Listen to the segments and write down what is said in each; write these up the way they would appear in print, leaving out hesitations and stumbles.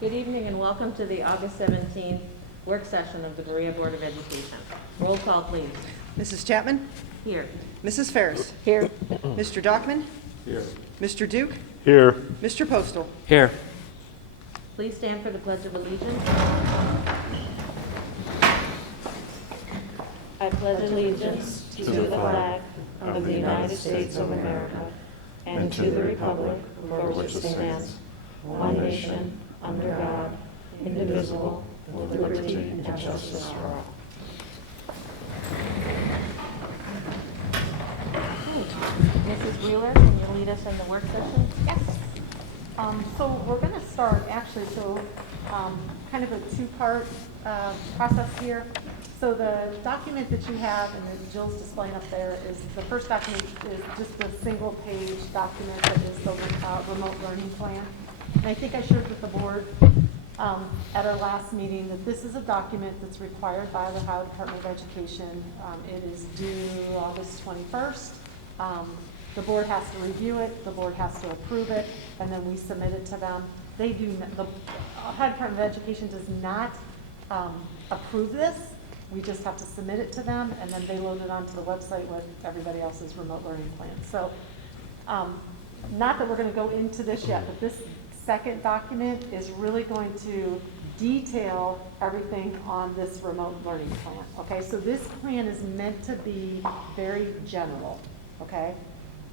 Good evening and welcome to the August 17th work session of the Berea Board of Education. Roll call, please. Mrs. Chapman? Here. Mrs. Ferris? Here. Mr. Dockman? Here. Mr. Duke? Here. Mr. Postal? Here. Please stand for the Pledge of Allegiance. I pledge allegiance to the flag of the United States of America and to the republic for which it stands, one nation, under God, indivisible, with liberty and justice for all. Mrs. Wheeler, can you lead us in the work session? Yes. So we're going to start actually, kind of a two-part process here. So the document that you have and that Jill's displaying up there is, the first document is just a single-page document that is the remote learning plan. And I think I shared with the board at our last meeting that this is a document that's required by the Ohio Department of Education. It is due August 21st. The board has to review it, the board has to approve it, and then we submit it to them. They do, the Ohio Department of Education does not approve this. We just have to submit it to them, and then they load it onto the website with everybody else's remote learning plan. So, not that we're going to go into this yet, but this second document is really going to detail everything on this remote learning plan. Okay, so this plan is meant to be very general. Okay,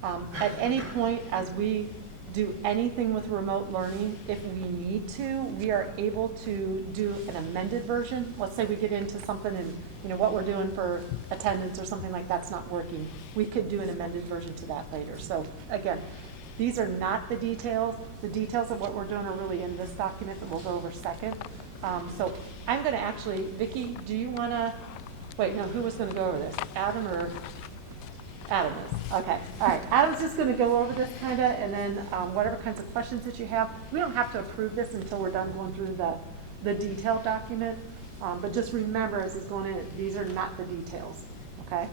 at any point as we do anything with remote learning, if we need to, we are able to do an amended version. Let's say we get into something and what we're doing for attendance or something like that's not working. We could do an amended version to that later. So again, these are not the details. The details of what we're doing are really in this document that we'll go over second. So I'm going to actually, Vicki, do you want to, wait, no, who was going to go over this? Adam or? Adam is. Okay. All right. Adam's just going to go over this kind of, and then whatever kinds of questions that you have. We don't have to approve this until we're done going through the detailed document. But just remember, as it's going in, these are not the details. Okay?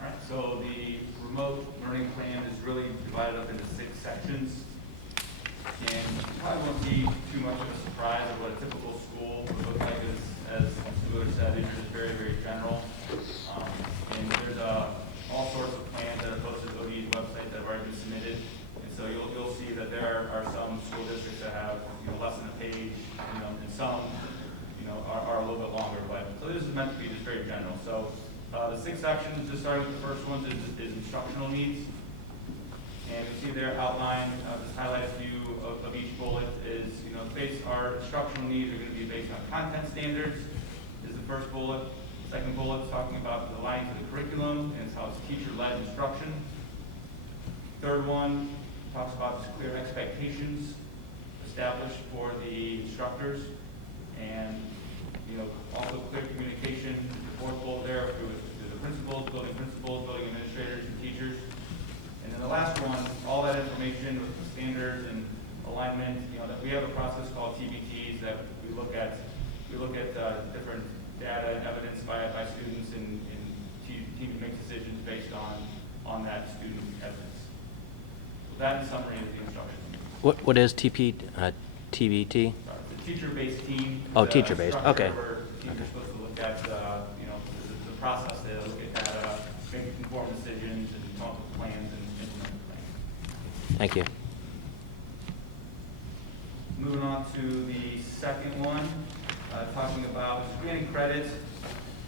All right. So the remote learning plan is really divided up into 6 sections. And you probably won't see too much of a surprise of what a typical school would look like. As Mr. Wheeler said, these are just very, very general. And there's all sorts of plans that are posted to ODE's website that have already been submitted. And so you'll see that there are some school districts that have less than a page, and some are a little bit longer. But so this is meant to be just very general. So the 6 sections, just starting with the first one, is instructional needs. And you see there outlined, just highlight a few of each bullet is, our instructional needs are going to be based on content standards is the first bullet. Second bullet is talking about aligning to the curriculum, and it's how it's teacher-led instruction. Third one talks about clear expectations established for the instructors, and also clear communication. The fourth bullet there through the principals, building administrators, and teachers. And then the last one, all that information with the standards and alignment. That we have a process called TBTs that we look at different data and evidence by students, and teams make decisions based on that student evidence. So that in summary is the instruction. What is TBT? The teacher-based team. Oh, teacher-based. Okay. Where teachers are supposed to look at the process. They look at data, make informed decisions, and come up with plans and implement the plans. Thank you. Moving on to the second one, talking about granting credit,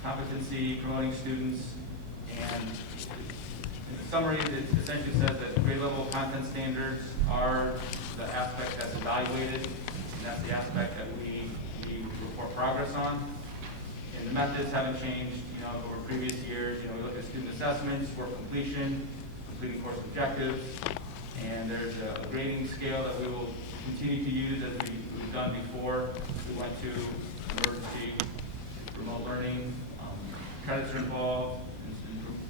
competency, promoting students, and in the summary, it essentially says that grade level content standards are the aspect that's evaluated, and that's the aspect that we report progress on. And the methods haven't changed, over previous years. We look at student assessments, work completion, completing course objectives, and there's a grading scale that we will continue to use as we've done before. We went to emergency remote learning. Credits are involved,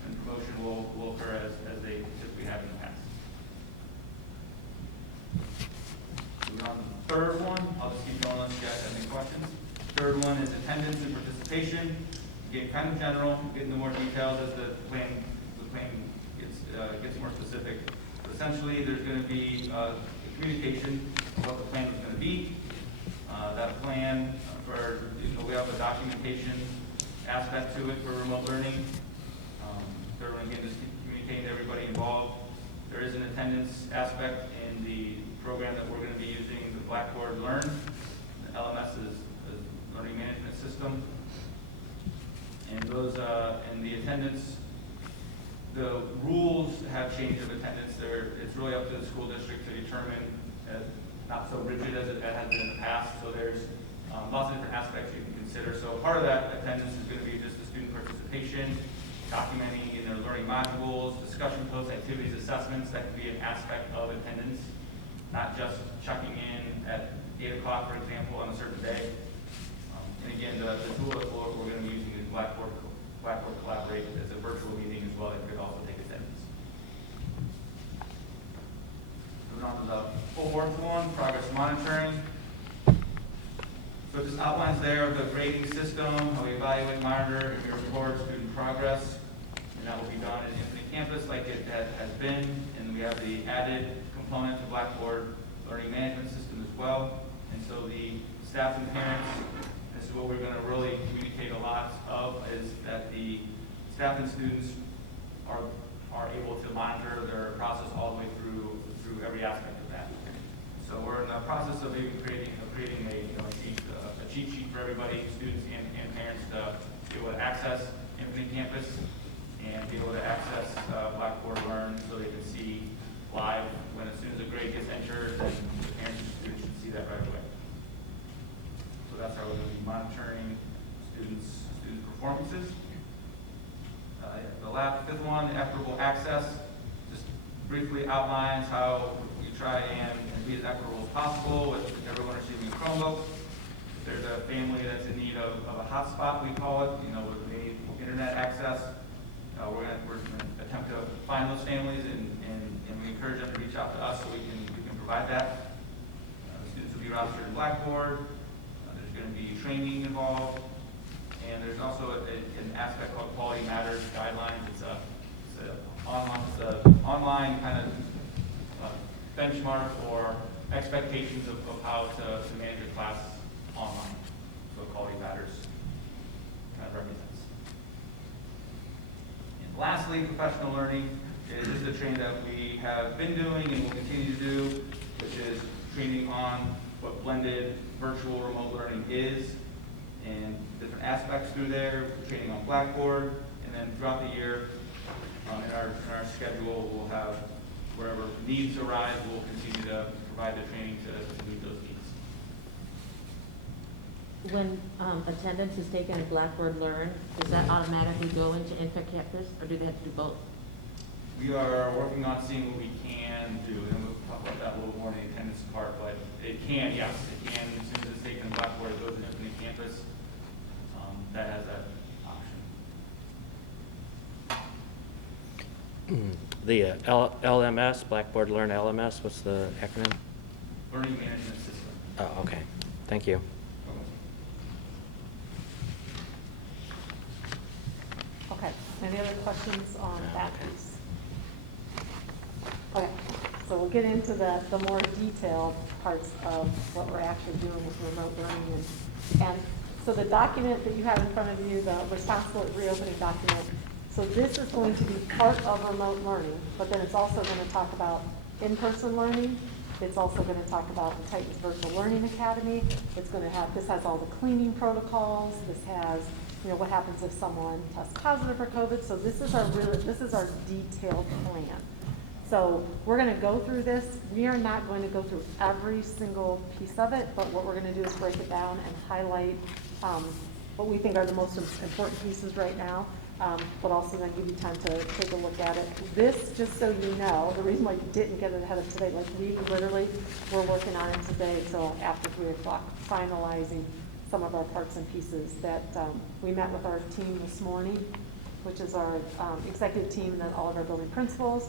and promotion will occur as they typically have in the past. Moving on to the third one, I'll just keep going unless you guys have any questions. Third one is attendance and participation. Again, kind of general, get into more details as the plan gets more specific. But essentially, there's going to be communication of what the plan was going to be. That plan we have a documentation aspect to it for remote learning. Third one, again, just communicating to everybody involved. There is an attendance aspect in the program that we're going to be using, the Blackboard Learn. The LMS is Learning Management System. And those, and the attendance, the rules have changed of attendance. It's really up to the school district to determine, not so rigid as it has been in the past. So there's lots of different aspects you can consider. So part of that attendance is going to be just the student participation, documenting in their learning modules, discussion posts, activities, assessments. That could be an aspect of attendance, not just checking in at 8 o'clock, for example, on a certain day. And again, the tool that we're going to be using is Blackboard Collaborate as a virtual meeting as well that could also take attendance. Moving on to the fourth one, progress monitoring. So it just outlines there the grading system, how we evaluate, monitor, and we record student progress. And that will be done in Infinite Campus like it has been. And we have the added component to Blackboard Learning Management System as well. And so the staff and parents, this is what we're going to really communicate a lot of, is that the staff and students are able to monitor their process all the way through every aspect of that. So we're in the process of even creating a cheat sheet for everybody, students and parents, to be able to access Infinite Campus and be able to access Blackboard Learn so they can see live when as soon as a grade gets entered, and the parents and students should see that right away. So that's how we're going to be monitoring students' performances. The fifth one, equitable access, just briefly outlines how we try and be as equitable as possible with everyone receiving a Chromebook. If there's a family that's in need of a hotspot, we call it, with the internet access, we're going to attempt to find those families and we encourage them to reach out to us so we can provide that. The students will be rostered in Blackboard. There's going to be training involved. And there's also an aspect called Quality Matters Guidelines. It's an online kind of benchmark for expectations of how to manage a class online. So Quality Matters kind of represents. And lastly, professional learning is the training that we have been doing and will continue to do, which is training on what blended virtual remote learning is, and different aspects through there, training on Blackboard, and then throughout the year, in our schedule, we'll have wherever needs arise, we'll continue to provide the training to meet those needs. When attendance is taken at Blackboard Learn, does that automatically go into Infinite Campus, or do they have to do both? We are working on seeing what we can do, and we'll talk about that a little more in the attendance part, but it can, yes, it can, as soon as it's taken in Blackboard, it goes to Infinite Campus. That has that option. The LMS, Blackboard Learn LMS, what's the acronym? Learning Management System. Oh, okay. Thank you. Okay, any other questions on that piece? Okay, so we'll get into the more detailed parts of what we're actually doing with remote learning. And so the document that you have in front of you, the responsible reopening document, so this is going to be part of remote learning, but then it's also going to talk about in-person learning. It's also going to talk about the Titans Virtual Learning Academy. It's going to have, this has all the cleaning protocols. This has, what happens if someone tests positive for COVID. So this is our detailed plan. So we're going to go through this. We are not going to go through every single piece of it, but what we're going to do is break it down and highlight what we think are the most important pieces right now, but also then give you time to take a look at it. This, just so you know, the reason why you didn't get it ahead of today, like we literally were working on it today till after 3 o'clock, finalizing some of our parts and pieces that we met with our team this morning, which is our executive team and then all of our building principals.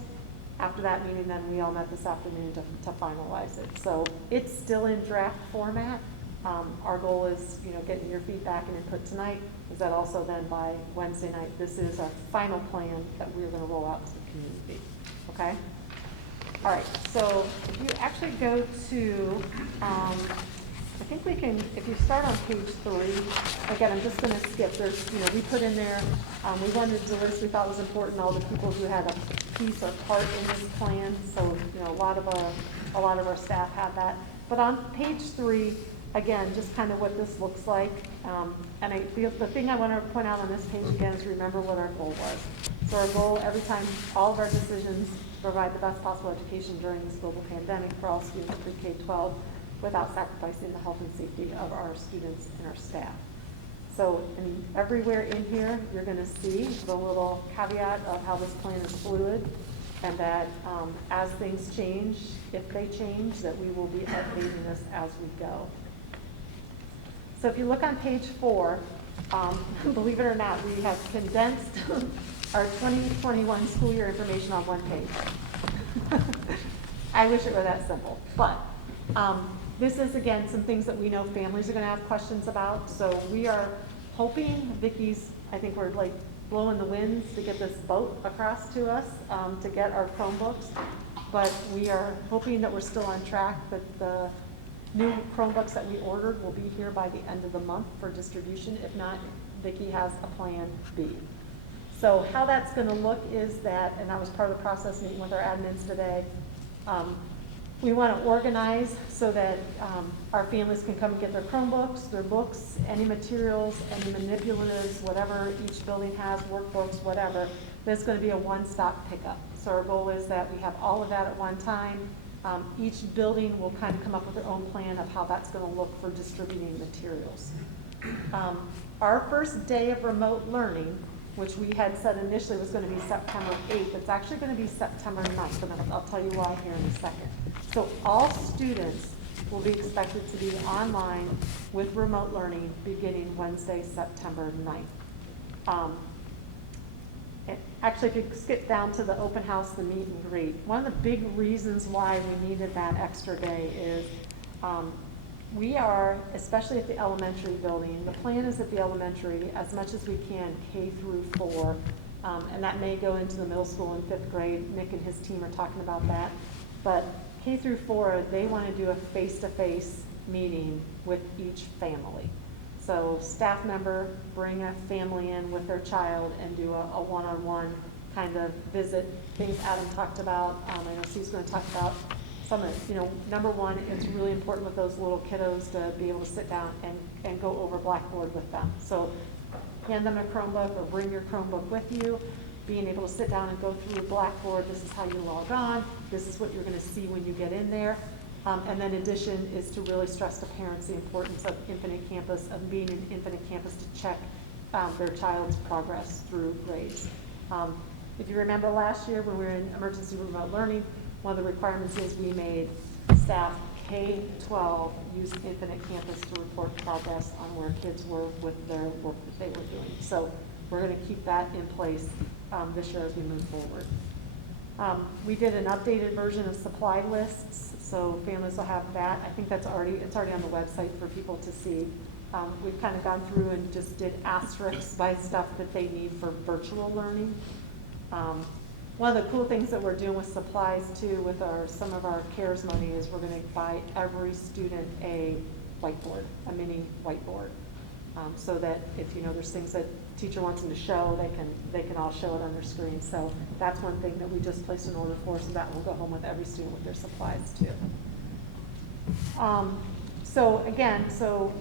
After that meeting, then we all met this afternoon to finalize it. So it's still in draft format. Our goal is, getting your feedback and input tonight, is that also then by Wednesday night, this is our final plan that we're going to roll out to the community. Okay? All right, so if you actually go to, I think we can, if you start on page 3, again, I'm just gonna skip, there's, we put in there, we wanted to list, we thought was important, all the people who had a piece or part in this plan, so, a lot of our staff had that. But on page 3, again, just kind of what this looks like, and the thing I want to point out on this page again is remember what our goal was. So our goal, every time, all of our decisions provide the best possible education during this global pandemic for all students pre-K-12 without sacrificing the health and safety of our students and our staff. So everywhere in here, you're going to see the little caveat of how this plan is fluid, and that as things change, if they change, that we will be updating this as we go. So if you look on page 4, believe it or not, we have condensed our 2021 school year information on one page. I wish it were that simple, but this is, again, some things that we know families are going to have questions about. So we are hoping, I think we're like blowing the winds to get this boat across to us, to get our Chromebooks. But we are hoping that we're still on track, that the new Chromebooks that we ordered will be here by the end of the month for distribution. If not, Vicki has a plan B. So how that's going to look is that, and that was part of the process meeting with our admins today, we want to organize so that our families can come and get their Chromebooks, their books, any materials, any manipulatives, whatever each building has, workbooks, whatever. There's going to be a one-stop pickup. So our goal is that we have all of that at one time. Each building will kind of come up with their own plan of how that's going to look for distributing materials. Our first day of remote learning, which we had said initially was going to be September 8th, it's actually going to be September 9th, and I'll tell you why here in a second. So all students will be expected to be online with remote learning beginning Wednesday, September 9th. Actually, if you skip down to the open house, the meet and greet, one of the big reasons why we needed that extra day is we are, especially at the elementary building, the plan is at the elementary as much as we can K through 4, and that may go into the middle school in 5th grade. Nick and his team are talking about that. But K through 4, they want to do a face-to-face meeting with each family. So staff member bring a family in with their child and do a one-on-one kind of visit. Things Adam talked about, I know Steve's going to talk about some of it. Number one, it's really important with those little kiddos to be able to sit down and go over Blackboard with them. So hand them a Chromebook or bring your Chromebook with you, being able to sit down and go through Blackboard. This is how you log on. This is what you're going to see when you get in there. And then addition is to really stress to parents the importance of Infinite Campus, of being in Infinite Campus to check their child's progress through grades. If you remember last year when we were in emergency remote learning, one of the requirements is we made staff K-12 use Infinite Campus to report progress on where kids were with their work that they were doing. So we're going to keep that in place this year as we move forward. We did an updated version of supply lists, so families will have that. I think it's already on the website for people to see. We've kind of gone through and just did asterisks by stuff that they need for virtual learning. One of the cool things that we're doing with supplies too, with some of our CARES money, is we're going to buy every student a whiteboard, a mini whiteboard, so that if there's things that teacher wants them to show, they can all show it on their screen. So that's one thing that we just placed an order for, so that will go home with every student with their supplies too. So again,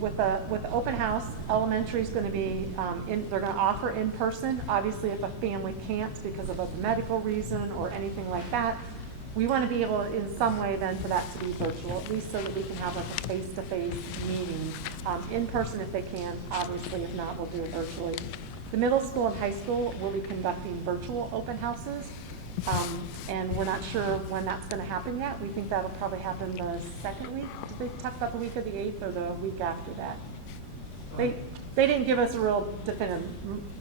with the open house, elementary is going to be they're going to offer in person. Obviously, if a family can't because of a medical reason or anything like that, we want to be able in some way then for that to be virtual, at least so that we can have a face-to-face meeting in person if they can. Obviously, if not, we'll do it virtually. The middle school and high school will be conducting virtual open houses, and we're not sure when that's going to happen yet. We think that'll probably happen the second week. Did they talk about the week of the 8th or the week after that? They didn't give us a real definitive.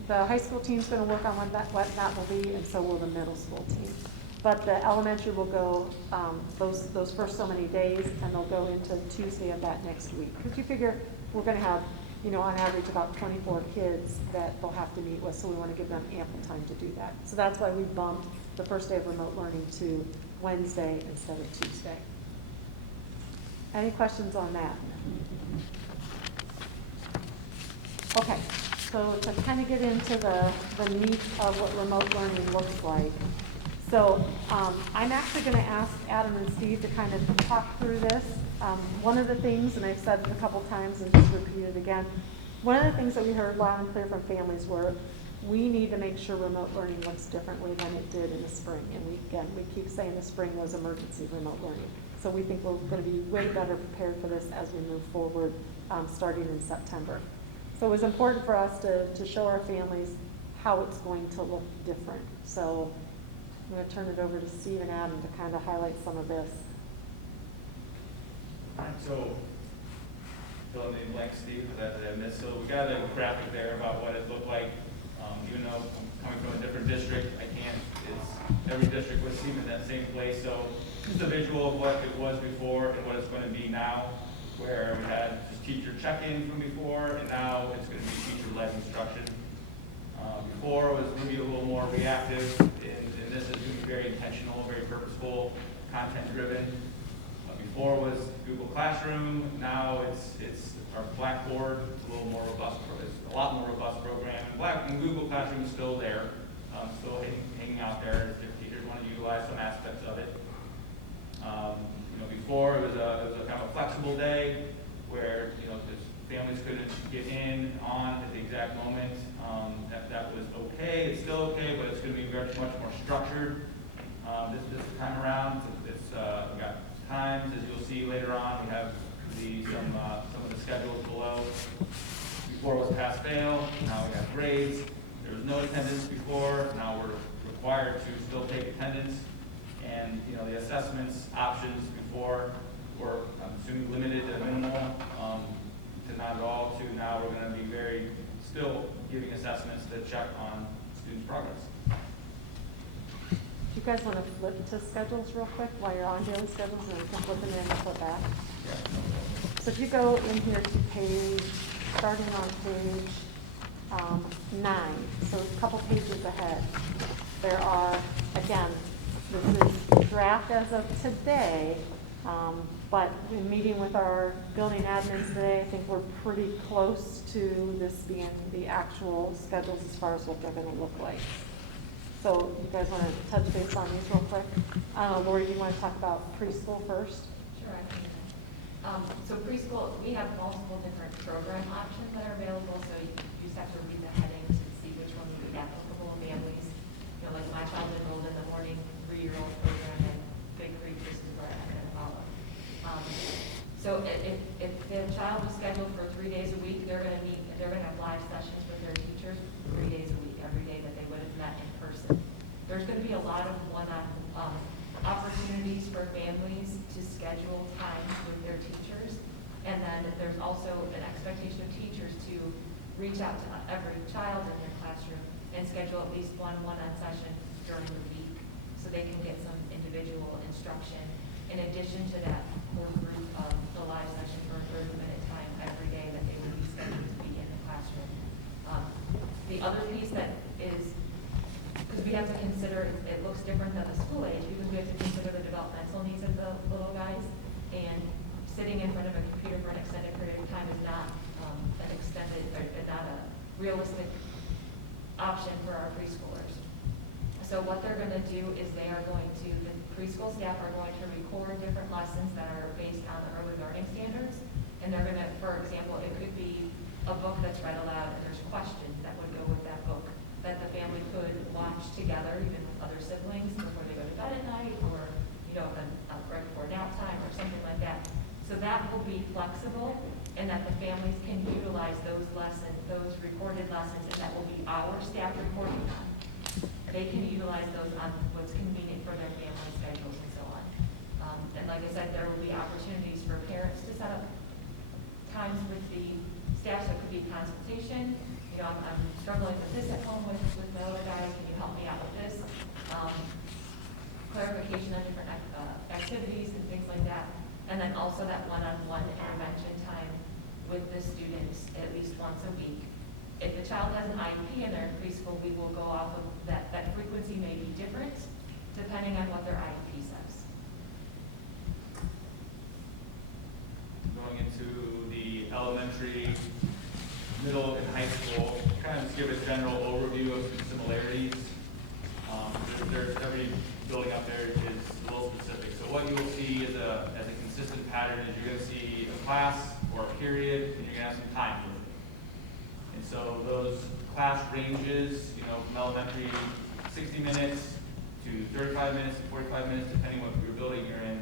The high school team's going to work on what that will be, and so will the middle school team. But the elementary will go those first so many days, and they'll go into Tuesday of that next week. Because you figure we're going to have, on average about 24 kids that they'll have to meet with, so we want to give them ample time to do that. So that's why we bumped the first day of remote learning to Wednesday instead of Tuesday. Any questions on that? Okay, so to kind of get into the meat of what remote learning looks like. So I'm actually going to ask Adam and Steve to kind of talk through this. One of the things, and I've said it a couple times and just repeat it again, one of the things that we heard loud and clear from families were we need to make sure remote learning looks differently than it did in the spring. And we keep saying the spring was emergency remote learning. So we think we're going to be way better prepared for this as we move forward starting in September. So it was important for us to show our families how it's going to look different. So I'm going to turn it over to Steve and Adam to kind of highlight some of this. So, fill in the blank, Steve, that I missed. So we got a graphic there about what it looked like. Even though I'm coming from a different district, every district was seen in that same place. So just a visual of what it was before and what it's going to be now, where we had just teacher check-in from before, and now it's going to be teacher-led instruction. Before it was maybe a little more reactive, and this is going to be very intentional, very purposeful, content-driven. Before it was Google Classroom, now it's our Blackboard. It's a little more robust, it's a lot more robust program. And Google Classroom is still there, still hanging out there if teachers want to utilize some aspects of it. Before it was a kind of a flexible day where families couldn't get in on at the exact moment. That was okay. It's still okay, but it's going to be very much more structured this time around. We got times, as you'll see later on. We have some of the schedules below. Before it was pass-fail. Now we have grades. There was no attendance before. Now we're required to still take attendance. And the assessments options before were, I'm assuming, limited to minimal, to not at all, to now we're going to be still giving assessments to check on students' progress. Do you guys want to flip to schedules real quick while you're on daily schedules, and we can flip them in and flip back? Yeah. So if you go in here to starting on page 9, so a couple pages ahead, there are, again, this is draft as of today, but in meeting with our building admins today, I think we're pretty close to this being the actual schedules as far as what they're going to look like. So you guys want to touch base on these real quick? Lori, do you want to talk about preschool first? Sure, I can. So preschool, we have multiple different program options that are available, so you just have to read the headings and see which ones would be applicable to families. Like my child enrolled in the morning 3-year-old program and Big Creek, just is where I'm going to follow. So if the child was scheduled for 3 days a week, they're going to have live sessions with their teachers 3 days a week, every day that they would have met in person. There's going to be a lot of one-on-one opportunities for families to schedule times with their teachers. And then there's also an expectation of teachers to reach out to every child in their classroom and schedule at least one one-on session during the week so they can get some individual instruction in addition to that core group of the live session for a 30-minute time every day that they would be scheduled to be in the classroom. The other piece that is, because we have to consider, it looks different than the school age because we have to consider the developmental needs of the little guys, and sitting in front of a computer for an extended period of time is not an extended, or not a realistic option for our preschoolers. So what they're going to do is the preschool staff are going to record different lessons that are based on the early learning standards, and they're going to, for example, it could be a book that's read aloud and there's questions that would go with that book that the family could watch together, even with other siblings, before they go to bed at night, or right before nap time, or something like that. So that will be flexible, and that the families can utilize those lessons, those recorded lessons, and that will be our staff reporting on. They can utilize those on what's convenient for their family schedules and so on. And like I said, there will be opportunities for parents to set up times with the staff, so it could be consultation. I'm struggling with this at home with my other guy. Can you help me out with this? Clarification on different activities and things like that. And then also that one-on-one intervention time with the students at least once a week. If the child has an IEP in their preschool, we will go off of that. That frequency may be different depending on what their IEP says. elementary, middle, and high school. Kind of just give a general overview of some similarities. There's every building up there is a little specific. So what you will see as a consistent pattern is you're going to see a class or a period, and you're going to have some time with it. And so those class ranges, from elementary, 60 minutes to 35 minutes to 45 minutes, depending what your building you're in.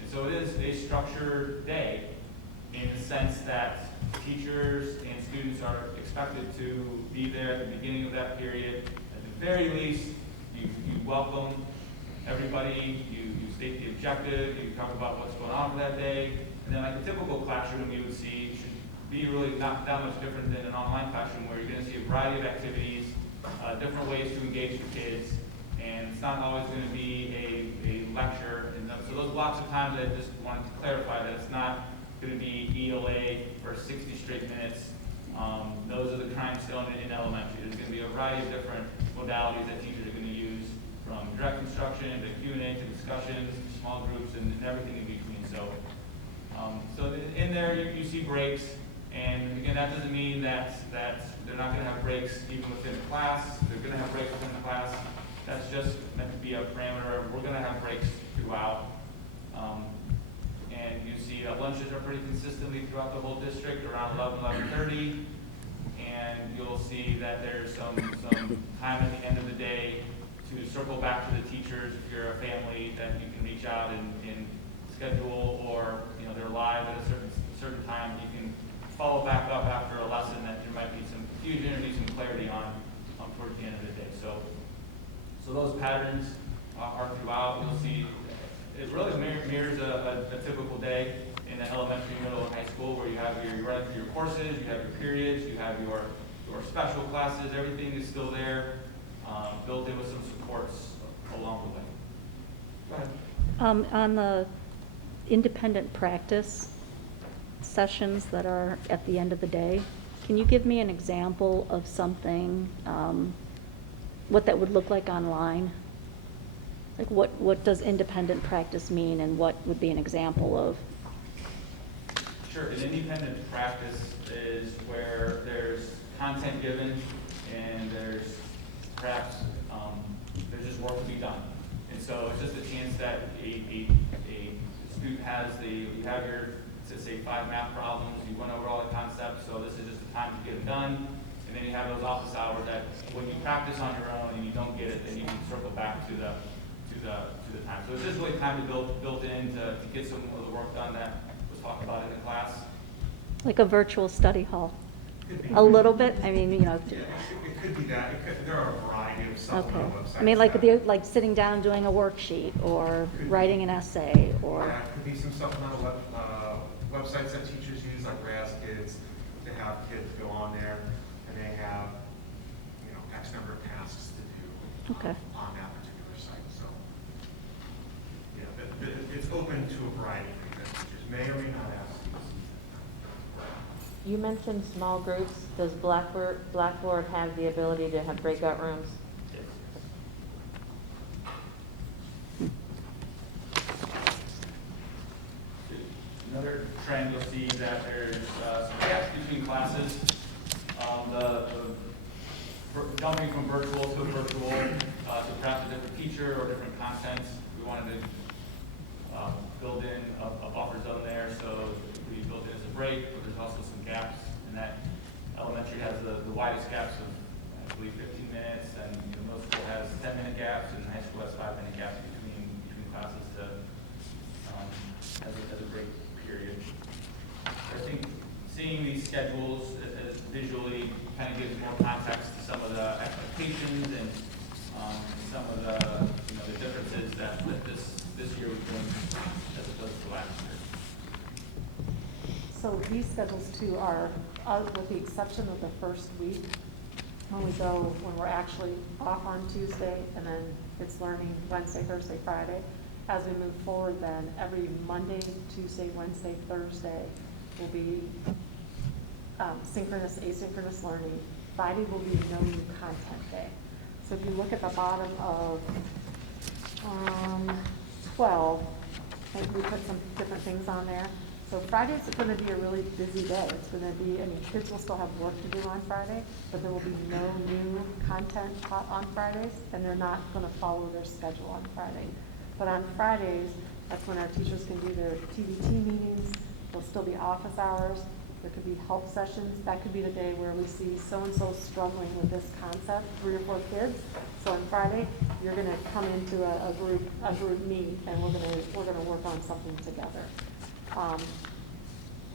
And so it is a structured day in the sense that teachers and students are expected to be there at the beginning of that period. At the very least, you welcome everybody, you state the objective, you talk about what's going on for that day, and then like a typical classroom you would see should be really not that much different than an online classroom where you're going to see a variety of activities, different ways to engage the kids, and it's not always going to be a lecture. And so those blocks of times I just wanted to clarify that it's not going to be ELA for 60 straight minutes. Those are the times still in elementary. There's going to be a variety of different modalities that teachers are going to use, from direct instruction to Q&A to discussions to small groups and everything in between. So in there you see breaks, and again that doesn't mean that they're not going to have breaks even within the class. They're going to have breaks within the class. That's just meant to be a parameter. We're going to have breaks throughout. And you see lunches are pretty consistently throughout the whole district, around 11:30. And you'll see that there's some time at the end of the day to circle back to the teachers if you're a family that you can reach out and schedule, or they're live at a certain time. You can follow back up after a lesson that there might be some confusion or need some clarity on towards the end of the day. So those patterns are throughout. You'll see it really mirrors a typical day in the elementary, middle, and high school, where you have you're running through your courses, you have your periods, you have your special classes. Everything is still there, built in with some supports along the way. Go ahead. On the independent practice sessions that are at the end of the day, can you give me an example of something, what that would look like online? Like what does independent practice mean, and what would be an example of? Sure, an independent practice is where there's content given and there's perhaps there's just work to be done. And so it's just a chance that a student has you have your, say 5 math problems, you went over all the concepts, so this is just the time to get them done. And then you have those office hours that when you practice on your own and you don't get it, then you can circle back to the time. So it's just really time to built in to get some of the work done that was talked about in the class. Like a virtual study hall? A little bit? I mean, Yeah, it could be that. There are a variety of supplemental okay. websites. I mean, like sitting down doing a worksheet, or writing an essay, or... Yeah, it could be some supplemental websites that teachers use, like RAS Kids, to have kids go on there, and they have, X number of tasks to do Okay. on that particular site. So, yeah, it's open to a variety of things that teachers may or may not have. You mentioned small groups. Does Blackboard have the ability to have breakout rooms? Another trend you'll see that there's some gaps between classes. Jumping from virtual to virtual, to perhaps a different teacher or different content. We wanted to build in a buffer zone there, so we built it as a break, but there's also some gaps, and that elementary has the widest gaps of, I believe, 15 minutes, and middle school has 10-minute gaps, and high school has 5-minute gaps between classes as a break period. I think seeing these schedules as visually kind of gives more context to some of the expectations and some of the differences that this year was doing as opposed to last year. So these schedules too are, with the exception of the first week, when we're actually off on Tuesday, and then it's learning Wednesday, Thursday, Friday. As we move forward, then every Monday, Tuesday, Wednesday, Thursday will be synchronous, asynchronous learning. Friday will be no new content day. So if you look at the bottom of 12, we put some different things on there. So Friday's gonna be a really busy day. It's gonna be, I mean, kids will still have work to do on Friday, but there will be no new content taught on Fridays, and they're not gonna follow their schedule on Friday. But on Fridays, that's when our teachers can do their TBT meetings. There'll still be office hours. There could be help sessions. That could be the day where we see so-and-so struggling with this concept, 3 or 4 kids. So on Friday, you're gonna come into a group meet, and we're gonna work on something together.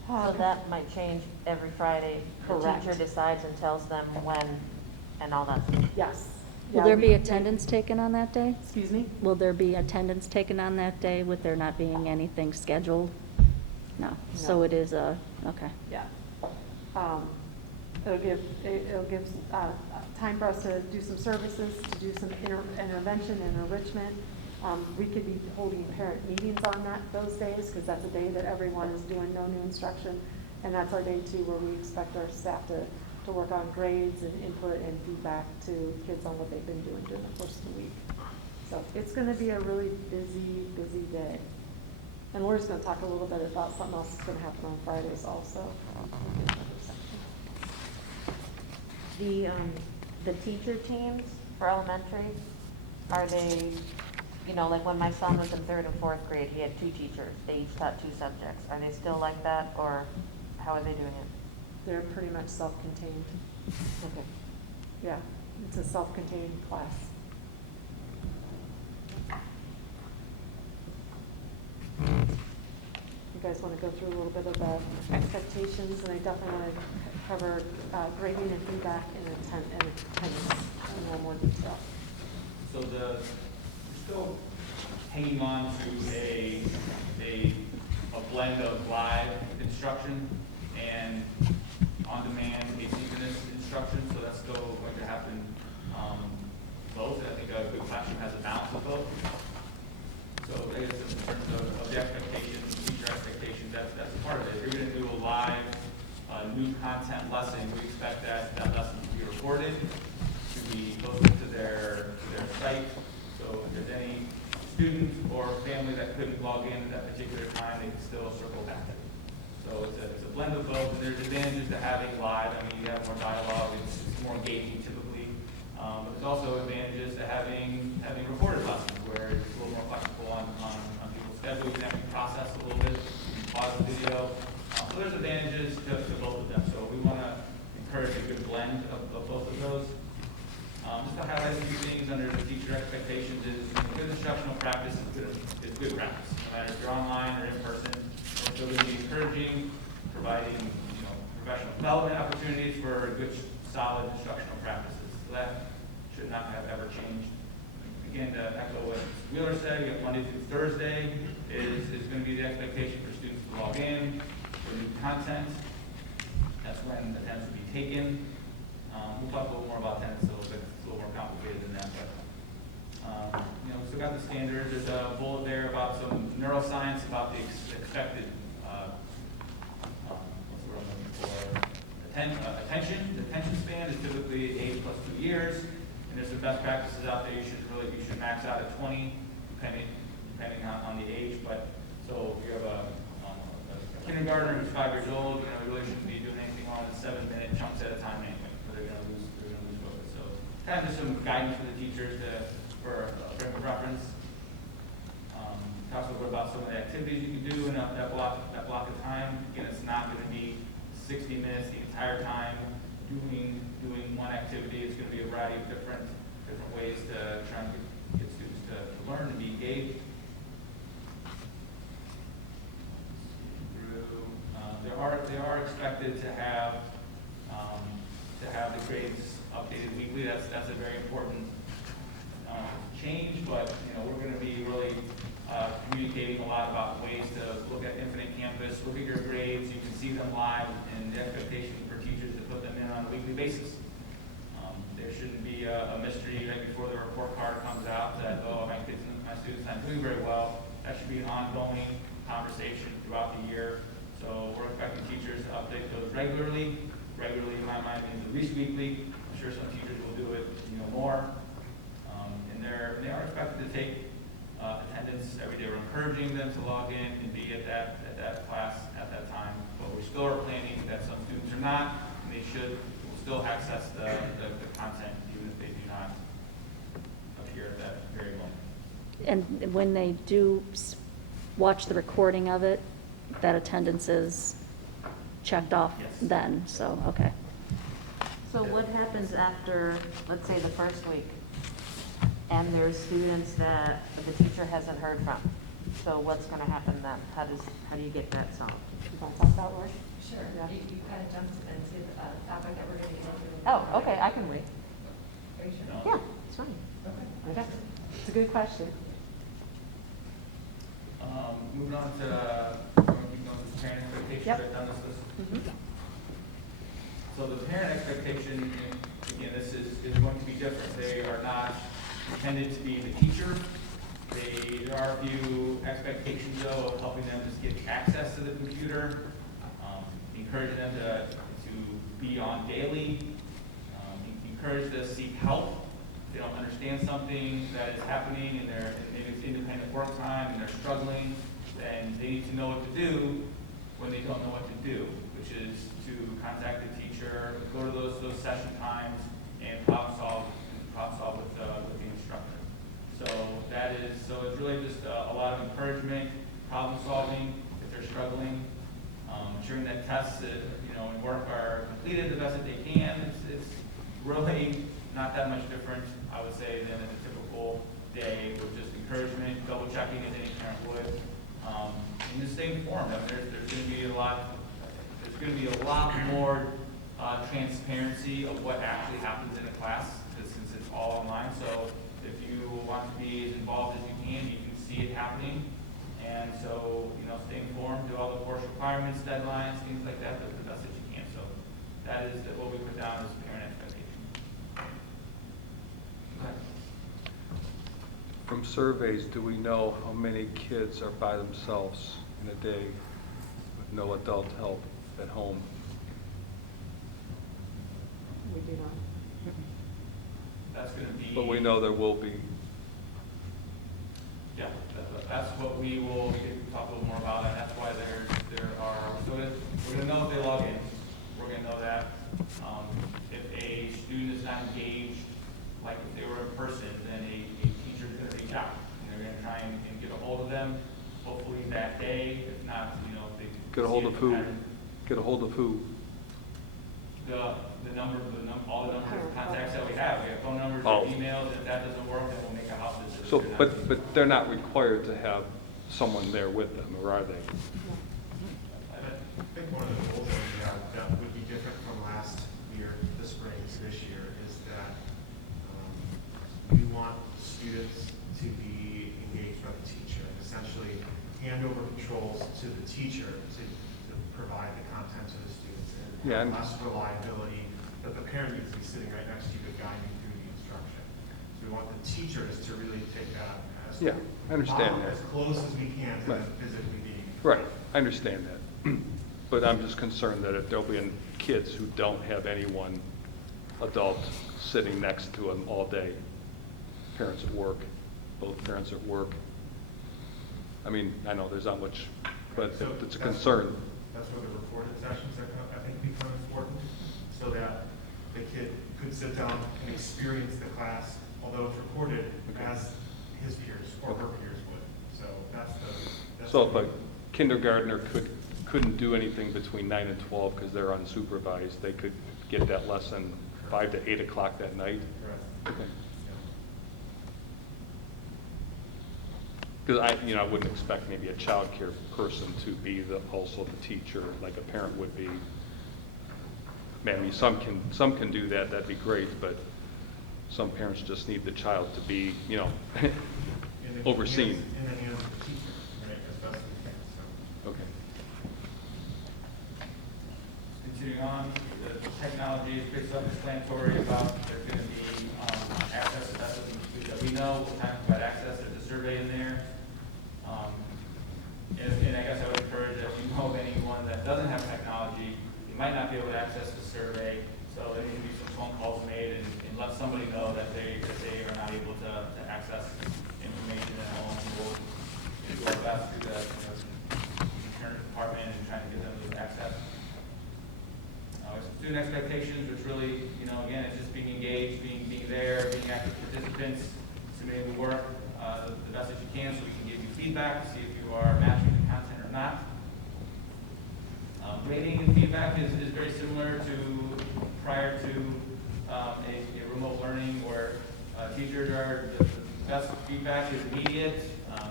So that might change every Friday. Correct. The teacher decides and tells them when and all that. Yes. Will Yeah, there we- be attendance taken on that day? Excuse me? Will there be attendance taken on that day with there not being anything scheduled? No, so No. it is okay. Yeah. It'll give time for us to do some services, to do some intervention and enrichment. We could be holding parent meetings on those days, because that's a day that everyone is doing no new instruction. And that's our day too, where we expect our staff to work on grades and input and feedback to kids on what they've been doing during the course of the week. So it's gonna be a really busy, busy day. And Lori's gonna talk a little bit about something else that's gonna happen on Fridays also. The teacher teams for elementary, are they, you know, like when my son was in 3rd and 4th grade, he had 2 teachers. They each taught 2 subjects. Are they still like that, or how are they doing it? They're pretty much self-contained. Okay. Yeah, it's a self-contained class. You guys want to go through a little bit of the expectations, and I definitely want to cover grading and feedback and attendance in a little more detail. So we're still hanging on to a blend of live instruction and on-demand asynchronous instruction, so that's still going to happen both. I think a good classroom has a balance of both. So I guess in terms of the expectations, teacher expectations, that's part of it. If you're going to do a live new content lesson, we expect that lesson to be recorded, to be posted to their site. So if there's any student or family that couldn't log in at that particular time, they can still circle back. So it's a blend of both, and there's advantages to having live. I mean, you have more dialogue, it's more engaging typically. But there's also advantages to having recorded lessons where it's a little more flexible on people's schedule. You can actually process a little bit, pause the video. So there's advantages to both of them. So we want to encourage a good blend of both of those. Just to highlight a few things under the teacher expectations is good instructional practice is good practice. No matter if you're online or in person, we're still going to be encouraging, providing professional development opportunities for good, solid instructional practices. So that should not have ever changed. Again, to echo what Wheeler said, we have Monday through Thursday is going to be the expectation for students to log in for new content. That's when attendance will be taken. We'll talk a little more about attendance a little bit. It's a little more complicated than that, but we still got the standards. There's a bullet there about some neuroscience about the expected what's the word I'm looking for? Attention. The attention span is typically age plus 2 years, and there's some best practices out there. You should max out at 20, depending on the age. But so if you have a kindergartner who's 5 years old, you really shouldn't be doing anything on 7-minute chunks at a time anyway. They're going to lose focus. So kind of just some guidance for the teachers for a frame of reference. Talks a little bit about some of the activities you can do in that block of time. Again, it's not going to be 60 minutes the entire time doing one activity. It's going to be a variety of different ways to try and get students to learn and be engaged. They are expected to have the grades updated weekly. That's a very important change, but we're going to be really communicating a lot about ways to look at Infinite Campus, look at your grades. You can see them live, and the expectation for teachers to put them in on a weekly basis. There shouldn't be a mystery right before the report card comes out that, oh, my student's not doing very well. That should be an ongoing conversation throughout the year. So we're expecting teachers to update those regularly. Regularly, in my mind, means at least weekly. I'm sure some teachers will do it, more. And they are expected to take attendance every day. We're encouraging them to log in and be at that class at that they're not, and they should still access the content even if they do not appear at that very moment. And when they do watch the recording of it, that attendance is checked off Yes. then, so, okay. So what happens after, let's say, the first week, and there's students that the teacher hasn't heard from? So what's gonna happen then? How do you get that solved? You want to talk about Lori? Sure, Yeah. you kind of jumped into the topic that we're going to get into. Oh, okay, I can wait. Are you sure? No. Yeah, it's fine. Okay. It's a good question. Moving on to, keep going to parent expectations, Yep. right down this list. Mhm. So the parent expectation, again, this is going to be different. They are not intended to be the teacher. There are a few expectations though of helping them just get access to the computer, encouraging them to be on daily, encourage them to seek help. If they don't understand something that is happening and maybe it's independent work time and they're struggling, then they need to know what to do when they don't know what to do, which is to contact the teacher, go to those session times, and problem solve with the instructor. So it's really just a lot of encouragement, problem solving if they're struggling, ensuring that tests and work are completed the best that they can. It's really not that much different, I would say, than in a typical day with just encouragement, double checking as any parent would, and just staying informed. I mean, there's going to be a lot more transparency of what actually happens in a class, since it's all online. So if you want to be as involved as you can see it happening. And so, stay informed, do all the course requirements, deadlines, things like that, the best that you can. So that is what we put down as parent expectation. From surveys, do we know how many kids are by themselves in a day with no adult help at home? We do not. That's going to be. But we know there will be. Yeah, that's what we will talk a little more about, and that's why there are, so we're going to know if they log in. We're going to know that. If a student is not engaged, like if they were in person, then a teacher is going to reach out. And they're going to try and get a hold of them, hopefully that day. If not, if they Get a hold of who? Get a hold of who? All the numbers of contacts that we have. We have phone numbers, Oh. emails. If that doesn't work, then we'll make a house visit. So, but they're not required to have someone there with them, or are they? I think one of the goals that we have that would be different from last year, this spring to this year, is that we want students to be engaged by the teacher, and essentially hand over controls to the teacher to provide the content to the students, and less reliability that the parent needs to be sitting right next to you to guide you through the instruction. So we want the teachers to really take that as Yeah, I understand that. as close as we can to Right. them physically being. Right, I understand that. But I'm just concerned that if there'll be kids who don't have anyone adult sitting next to them all day, parents at work, both parents at work. I mean, I know there's not much, but So it's a that's- concern. That's where the recorded sessions I think become important, so that the kid could sit down and experience the class, although it's recorded, Okay. as his peers or her peers would. So that's So if a kindergartner couldn't do anything between 9 and 12 because they're unsupervised, they could get that lesson 5 to 8 o'clock that night? correct. Okay. Yeah. Because I wouldn't expect maybe a child care person to be also the teacher, like a parent would be. Maybe some can do that, that'd be great, but some parents just need the child to be, In the overseen. hands- In the hands of the teacher, right, as best we can, so. Okay. Continuing on, the technology is pretty self-explanatory about there's going to be access to that we know. We'll kind of provide access. There's a survey in there. And I guess I would encourage that if you know of anyone that doesn't have technology, you might not be able to access the survey. So there need to be some phone calls made and let somebody know that they are not able to access information at home. We'll do our best through the insurance department and trying to get them to access. We student expectations, which really, again, it's just being engaged, being there, being active participants, submitting the work the best that you can so we can give you feedback to see if you are matching the content or not. Grading and feedback is very similar to prior to a remote learning where teachers are, the best feedback is immediate.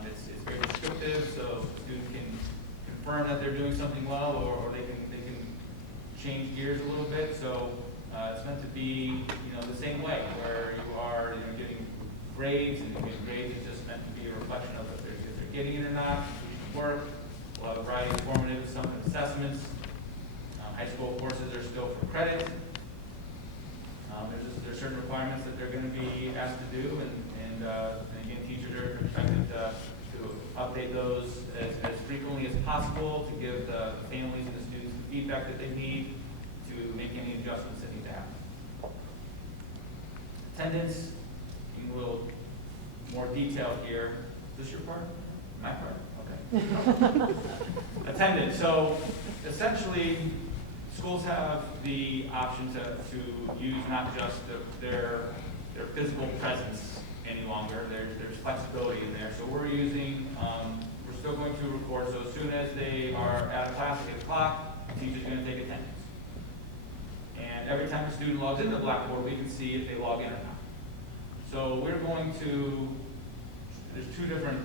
It's very descriptive, so students can confirm that they're doing something well, or they can change gears a little bit. So it's meant to be, the same way, where you are, getting grades, and getting grades is just meant to be a reflection of if they're getting it or not, work. We'll have a variety of formative assessments. High school courses are still for credit. There's certain requirements that they're going to be asked to do, and again, teachers are expected to update those as frequently as possible to give the families and the students the feedback that they need to make any adjustments that need to happen. Attendance, in a little more detail here. Is this your part? My part? Okay. Attendance. So essentially, schools have the option to use not just their physical presence any longer. There's flexibility in there. So we're still going to record. So as soon as they are out of class at 8 o'clock, the teacher's going to take attendance. And every time a student logs into Blackboard, we can see if they log in or not. So we're going to, there's two different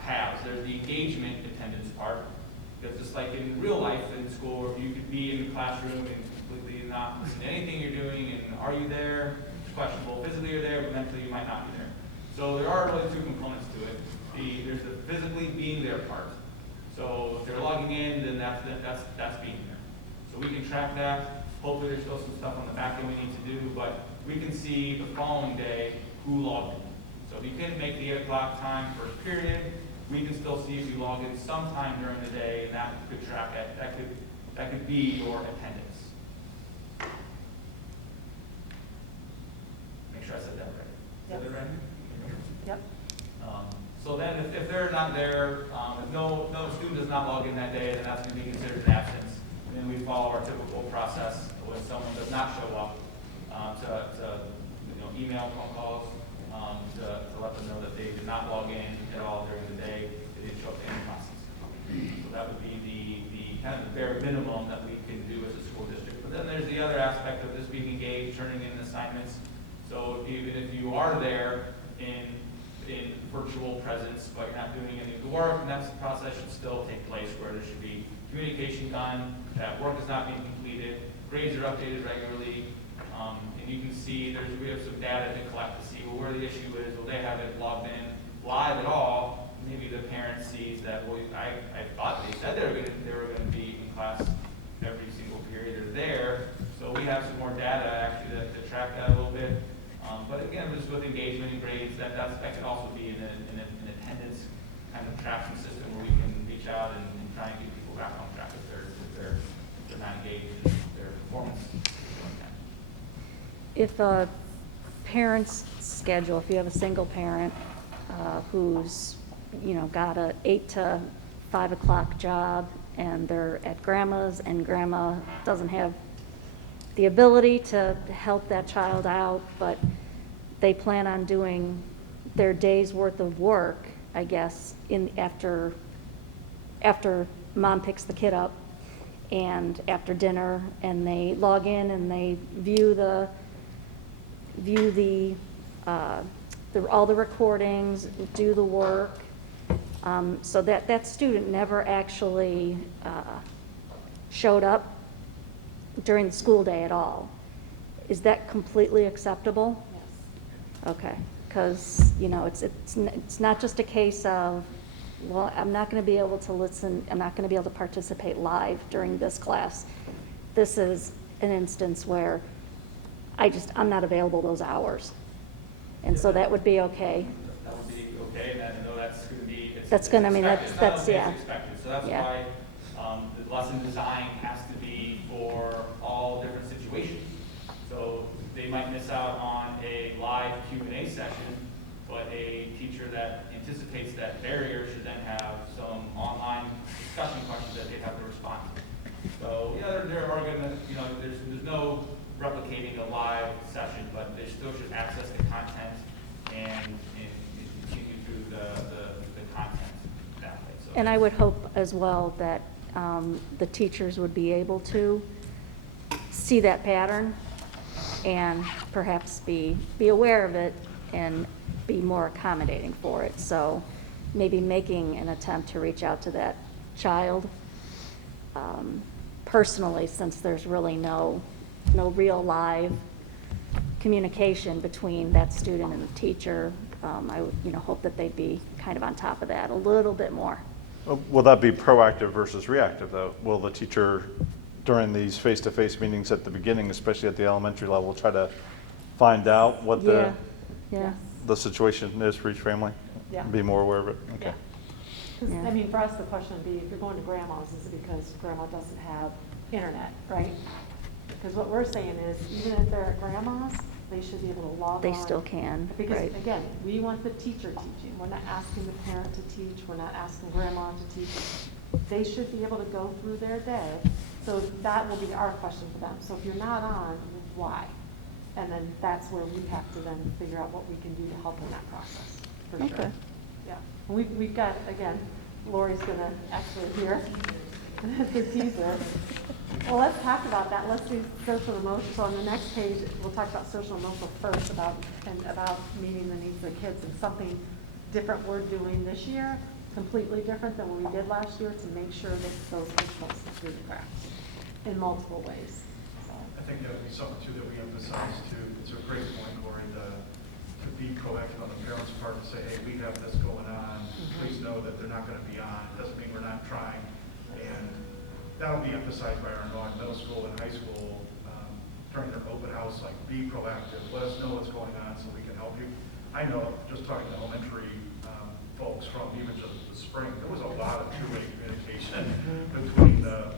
paths. There's the engagement attendance part, because just like in real life in school, you could be in the classroom and completely not listen to anything you're doing, and are you there? It's questionable. Physically you're there, but mentally you might not be there. So there are really two components to it. There's the physically being there part. So if they're logging in, then that's being there. So we can track that. Hopefully there's still some stuff on the back end we need to do, but we can see the following day who logged in. So if you couldn't make the 8 o'clock time first period, we can still see if you log in sometime during the day, and that could track it. That could be your attendance. Make sure I said that right. Yep. Said it right? Yep. So then if they're not there, if no student does not log in that day, then that's going to be considered an absence. And then we follow our typical process when someone does not show up to email, phone calls, to let them know that they did not log in at all during the day. They didn't show up to any classes. So that would be the kind of the bare minimum that we can do as a school district. But then there's the other aspect of this being engaged, turning in assignments. So even if you are there in virtual presence, but you're not doing any of the work, and that process should still take place where there should be communication done, that work is not being completed, grades are updated regularly, and you can see we have some data to collect to see where the issue is. Well, they haven't logged in live at all. Maybe the parent sees that, well, I thought they said they were going to be in class every single period they're there. So we have some more data actually to track that a little bit. But again, just with engagement and grades, that can also be an attendance kind of tracking system where we can reach out and try and get people back on track if they're not engaged in their performance. If a parent's schedule, if you have a single parent who's, got a 8 to 5 o'clock job and they're at grandma's and grandma doesn't have the ability to help that child out, but they plan on doing their day's worth of work, I guess, after mom picks the kid up and after dinner, and they log in and they view all the recordings, do the work, so that student never actually showed up during the school day at all. Is that completely acceptable? Yes. Okay, because it's not just a case of, well, I'm not going to be able to listen, I'm not going to be able to participate live during this class. This is an instance where I'm not available those hours. And so that would be okay. That would be okay, and I know that's going to be, That's going to, yeah. It's expected, so that's why the lesson design has to be for all different situations. So they might miss out on a live Q&A session, but a teacher that anticipates that barrier should then have some online discussion questions that they have to respond to. So, yeah, there are gonna, you know, there's no replicating a live session, but they still should access the content and continue through the content that way. So And I would hope as well that the teachers would be able to see that pattern and perhaps be aware of it and be more accommodating for it. So maybe making an attempt to reach out to that child personally, since there's really no real live communication between that student and the teacher. I would, hope that they'd be kind of on top of that a little bit more. Will that be proactive versus reactive, though? Will the teacher, during these face-to-face meetings at the beginning, especially at the elementary level, try to find out what Yeah. the situation is for each family? Yeah. Be more aware of it? Okay. Yeah. 'Cause, Yeah. I mean, for us, the question would be, if you're going to grandma's, is it because grandma doesn't have internet, right? Because what we're saying is, even if they're at grandma's, they should be able to log on. They still can, Because, right. again, we want the teacher teaching. We're not asking the parent to teach. We're not asking grandma to teach. They should be able to go through their day. So that will be our question for them. So if you're not on, why? And then that's where we have to then figure out what we can do to help in that process, for sure. Okay. Yeah. And we've got, again, Lori's gonna actually hear the teaser. Well, let's talk about that. Let's do social and emotional. So on the next page, we'll talk about social and emotional first, about meeting the needs of the kids, and something different we're doing this year, completely different than what we did last year, to make sure that those kids don't slip through the cracks in multiple ways. So, I think that would be something too that we emphasize too. It's a great point, Lori, to be proactive on the parents' part to say, hey, we have this going on. Please know that they're not going to be on. It doesn't mean we're not trying. And that'll be emphasized by our middle school and high school during their open house, like be proactive. Let us know what's going on so we can help you. I know, just talking to elementary folks from even just the spring, there was a lot of two-way communication between the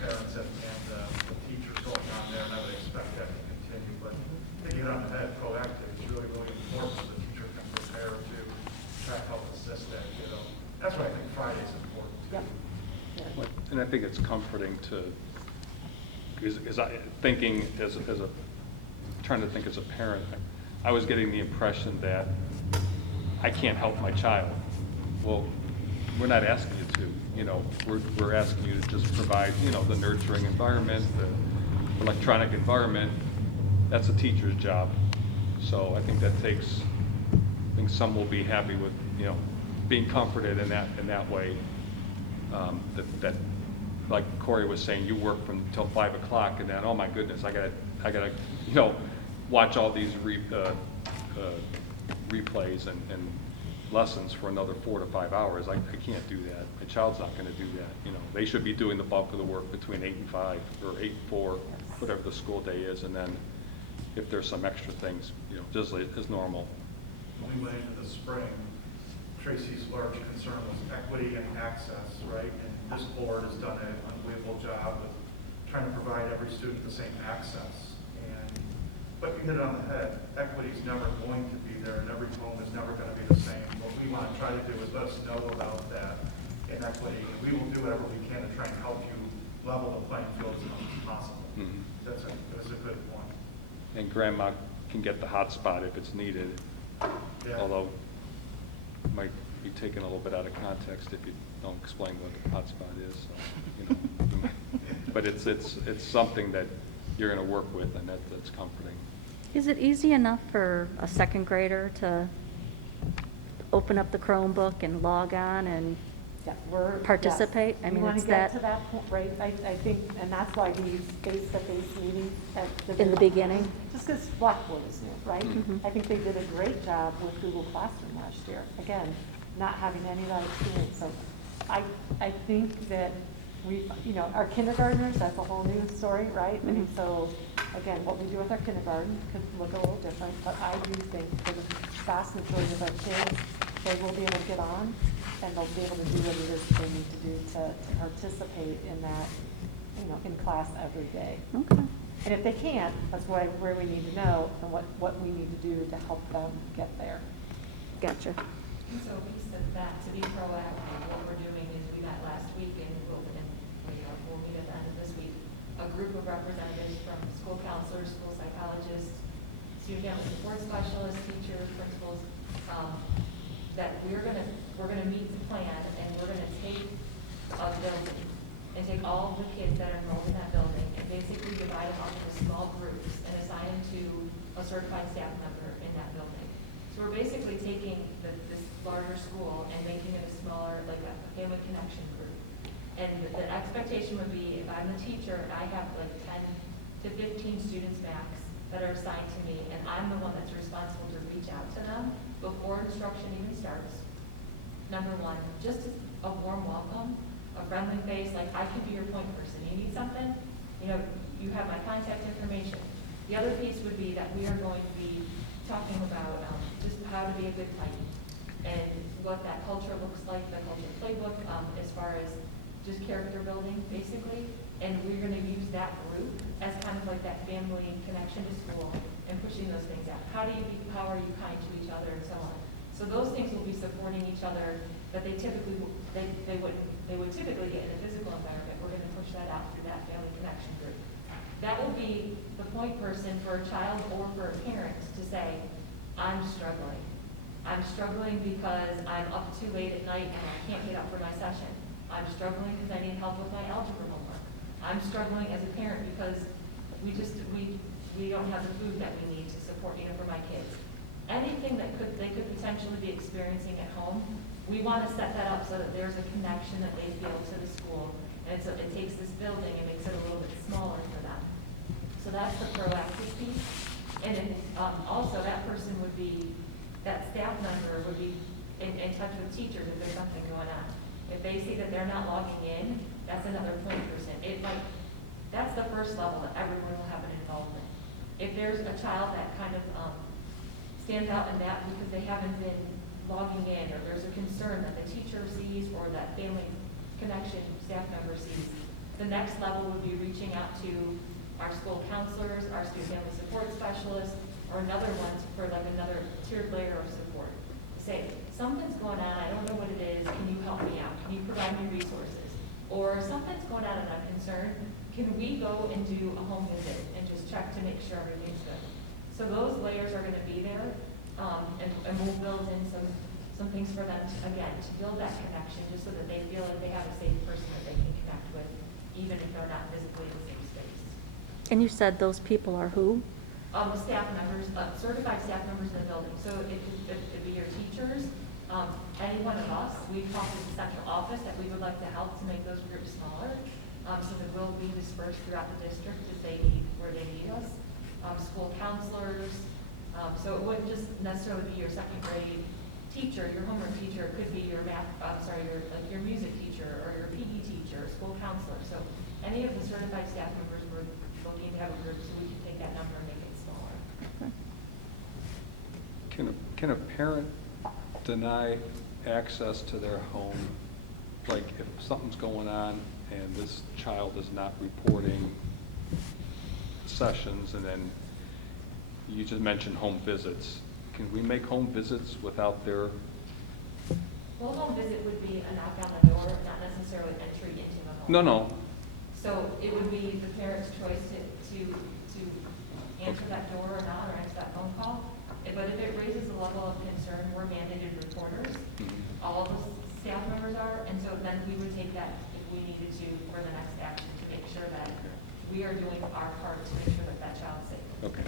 parents and the teachers going on there, and I would expect that to continue. But to get on the head proactive is really, really important so the teacher can prepare to try to help assist that kiddo. That's why I think Friday's important too. Yep. Yeah. And I think it's comforting to, because I thinking trying to think as a parent, I was getting the impression that I can't help my child. Well, we're not asking you to, we're asking you to just provide, the nurturing environment, the electronic environment. That's a teacher's job. So I think I think some will be happy with, being comforted in that way. That like Corey was saying, you work from till 5 o'clock, and then, oh my goodness, I gotta watch all these replays and lessons for another 4 to 5 hours. I can't do that. My child's not going to do that. They should be doing the bulk of the work between 8 and 5 or 8 and 4, whatever the school day is, and then if there's some extra things, just as normal. When we went into the spring, Tracy's large concern was equity and access, right? And this board has done an unbelievable job of trying to provide every student the same access. But you hit it on the head. Equity is never going to be there, and every home is never going to be the same. What we want to try to do is let us know about that inequity, and we will do whatever we can to try and help you level the playing field as much as possible. Mm-hmm. That's a good point. And grandma can get the hot spot if it's needed. Yeah. Although it might be taken a little bit out of context if you don't explain what the hot spot is. So, but it's something that you're going to work with, and that's comforting. Is it easy enough for a second grader to open up the Chromebook and log on and Yeah, participate? yes. I mean, We want it's to get that- to that point, right? I think, and that's why these face-to-face meetings at In the beginning? Just because Blackboard is new, right? Mhm. I think they did a great job with Google Classroom last year. Again, not having any of that experience. So I think that our kindergartners, that's a whole new story, right? I mean, Mhm. so, again, what we do with our kindergarten could look a little different, but I do think for the vast majority of our kids, they will be able to get on, and they'll be able to do what it is they need to do to participate in that, in class every day. Okay. And if they can't, that's where we need to know and what we need to do to help them get there. Gotcha. And so we said that to be proactive, what we're doing is we met last week and we'll meet at the end of this week of representatives from school counselors, school psychologists, student family support specialists, teachers, principals, that we're gonna meet the plan, and we're gonna take a building and take all of the kids that are enrolled in that building and basically divide them up into small groups and assign them to a certified staff member in that building. So we're basically taking this larger school and making it a smaller, like a family connection group. And the expectation would be, if I'm the teacher and I have like 10 to 15 students max that are assigned to me, and I'm the one that's responsible to reach out to them before instruction even starts. Number one, just a warm welcome, a friendly face, like I could be your point person. You need something, you know, you have my contact information. The other piece would be that we are going to be talking about just how to be a good client and what that culture looks like, the culture playbook, as far as just character building, basically. And we're going to use that group as kind of like that family connection to school and pushing those things out. How are you kind to each other and so on. So those things will be supporting each other that they typically, they would typically get in a physical environment. We're going to push that out through that family connection group. That will be the point person for a child or for a parent to say, I'm struggling. I'm struggling because I'm up too late at night and I can't get up for my session. I'm struggling because I need help with my algebra homework. I'm struggling as a parent because we don't have the food that we need to support, you know, for my kids. Anything that they could potentially be experiencing at home, we want to set that up so that there's a connection that they feel to the school. And so it takes this building and makes it a little bit smaller for them. So that's the proactive piece. And then also that person would be, that staff member would be in touch with teachers if there's something going on. If they see that they're not logging in, that's another point person. That's the first level that everyone will have an involvement. If there's a child that kind of stands out in that because they haven't been logging in, or there's a concern that the teacher sees or that family connection staff member sees, the next level would be reaching out to our school counselors, our student family support specialists, or another one for like another tiered layer of support. Say, something's going on, I don't know what it is, can you help me out? Can you provide me resources? Or something's going on and I'm concerned, can we go and do a home visit and just check to make sure everything's good? So those layers are going to be there, and we'll build in some things for them, to build that connection, just so that they feel like they have a safe person that they can connect with, even if they're not physically in the same space. And you said those people are who? Staff members, certified staff members in the building. So it could be your teachers, any one of us. We've talked to the central office that we would like to help to make those groups smaller, so that we'll be dispersed throughout the district as they need, where they need us. School counselors. So it wouldn't just necessarily be your second grade teacher, your homeroom teacher. It could be your your music teacher or your PE teacher, school counselor. So any of the certified staff members, we're looking to have a group so we can take that number and make it smaller. Can a parent deny access to their home? Like if something's going on and this child is not reporting sessions, and then you just mentioned home visits. Can we make home visits without their? Well, home visit would be a knock on the door, not necessarily entry into the home. No. So it would be the parent's choice to answer that door or not, or answer that phone call. But if it raises a level of concern, we're mandated reporters. All of the staff members are, and so then we would take that if we needed to for the next action to make sure that we are doing our part to make sure that that child's safe. Okay.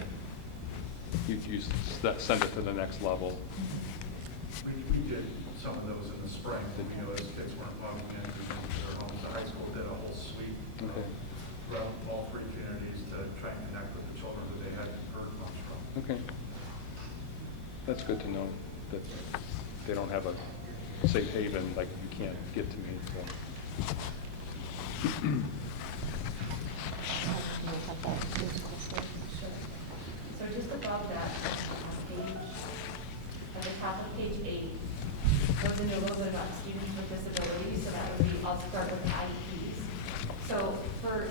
You send it to the next level. We did some of those in the spring, as kids weren't logging in to their homes. The high school did a whole sweep throughout all three communities to try and connect with the children that they hadn't heard much from. Okay. That's good to know that they don't have a safe haven, like you can't get to me. So just above that page, at the top of page 8, goes into a little bit about students with disabilities. So that would be, I'll start with IEPs. So for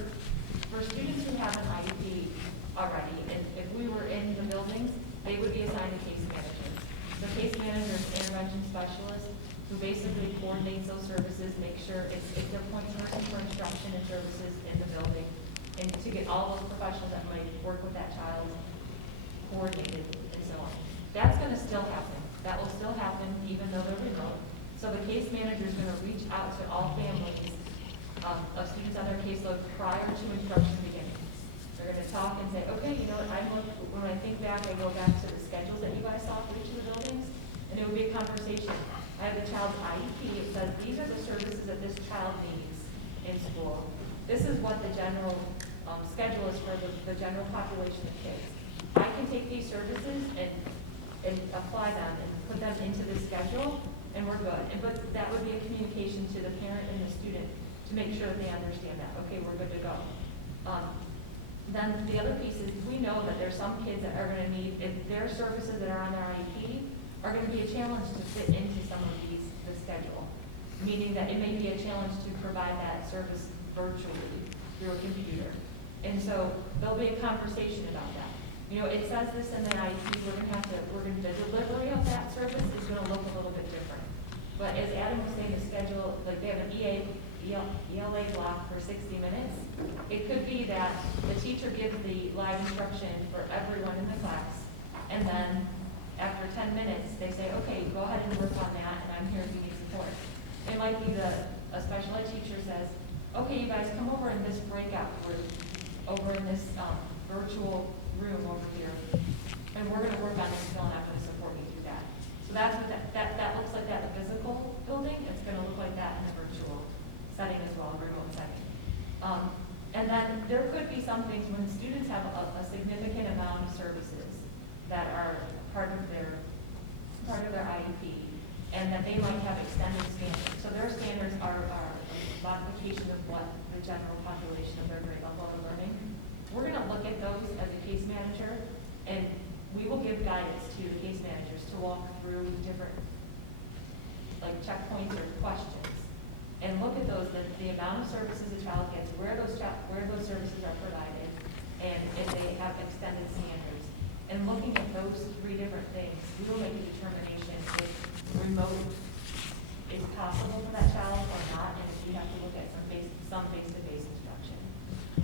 students who have an IEP already, and if we were in the buildings, they would be assigned to case managers. The case manager is an intervention specialist who basically coordinates those services, make sure it's their point person for instruction and services in the building, and to get all those professionals that might work with that child, coordinated and so on. That's gonna still happen. That will still happen even though they're remote. So the case manager is gonna reach out to all families of students on their caseload prior to instruction beginning. They're gonna talk and say, okay, you know what, when I think back, I go back to the schedules that you guys saw for each of the buildings, and it would be a conversation. I have the child's IEP, it says, these are the services that this child needs in school. This is what the general schedule is for the general population of kids. I can take these services and apply them and put them into the schedule, and we're good. But that would be a communication to the parent and the student to make sure that they understand that, okay, we're good to go. Then the other piece is, we know that there's some kids that are gonna need, if their services that are on their IEP are gonna be a challenge to fit into some of the schedule. Meaning that it may be a challenge to provide that service virtually through a computer. And so there'll be a conversation about that. You know, it says this in the IEP, the delivery of that service is gonna look a little bit different. But as Adam was saying, the schedule, like they have an ELA block for 60 minutes. It could be that the teacher gives the live instruction for everyone in the class, and then after 10 minutes, they say, okay, go ahead and work on that, and I'm here if you need support. It might be a special ed teacher says, okay, you guys come over in this breakout room, over in this virtual room over here, and we're going to work on this, and I'm going to support you through that. So that's what that looks like, that in the physical building. It's going to look like that in the virtual setting as well, remote setting. And then there could be some things when students have a significant amount of services that are part of their IEP, and that they might have extended standards. So their standards are a modification of what the general population of their grade level are learning. We're going to look at those as a case manager, and we will give guidance to the case managers to walk through different like checkpoints or questions, and look at those, the amount of services a child gets, where those services are provided, and if they have extended standards. And looking at those three different things, we will make a determination if remote is possible for that child or not, and if we have to look at some face-to-face instruction.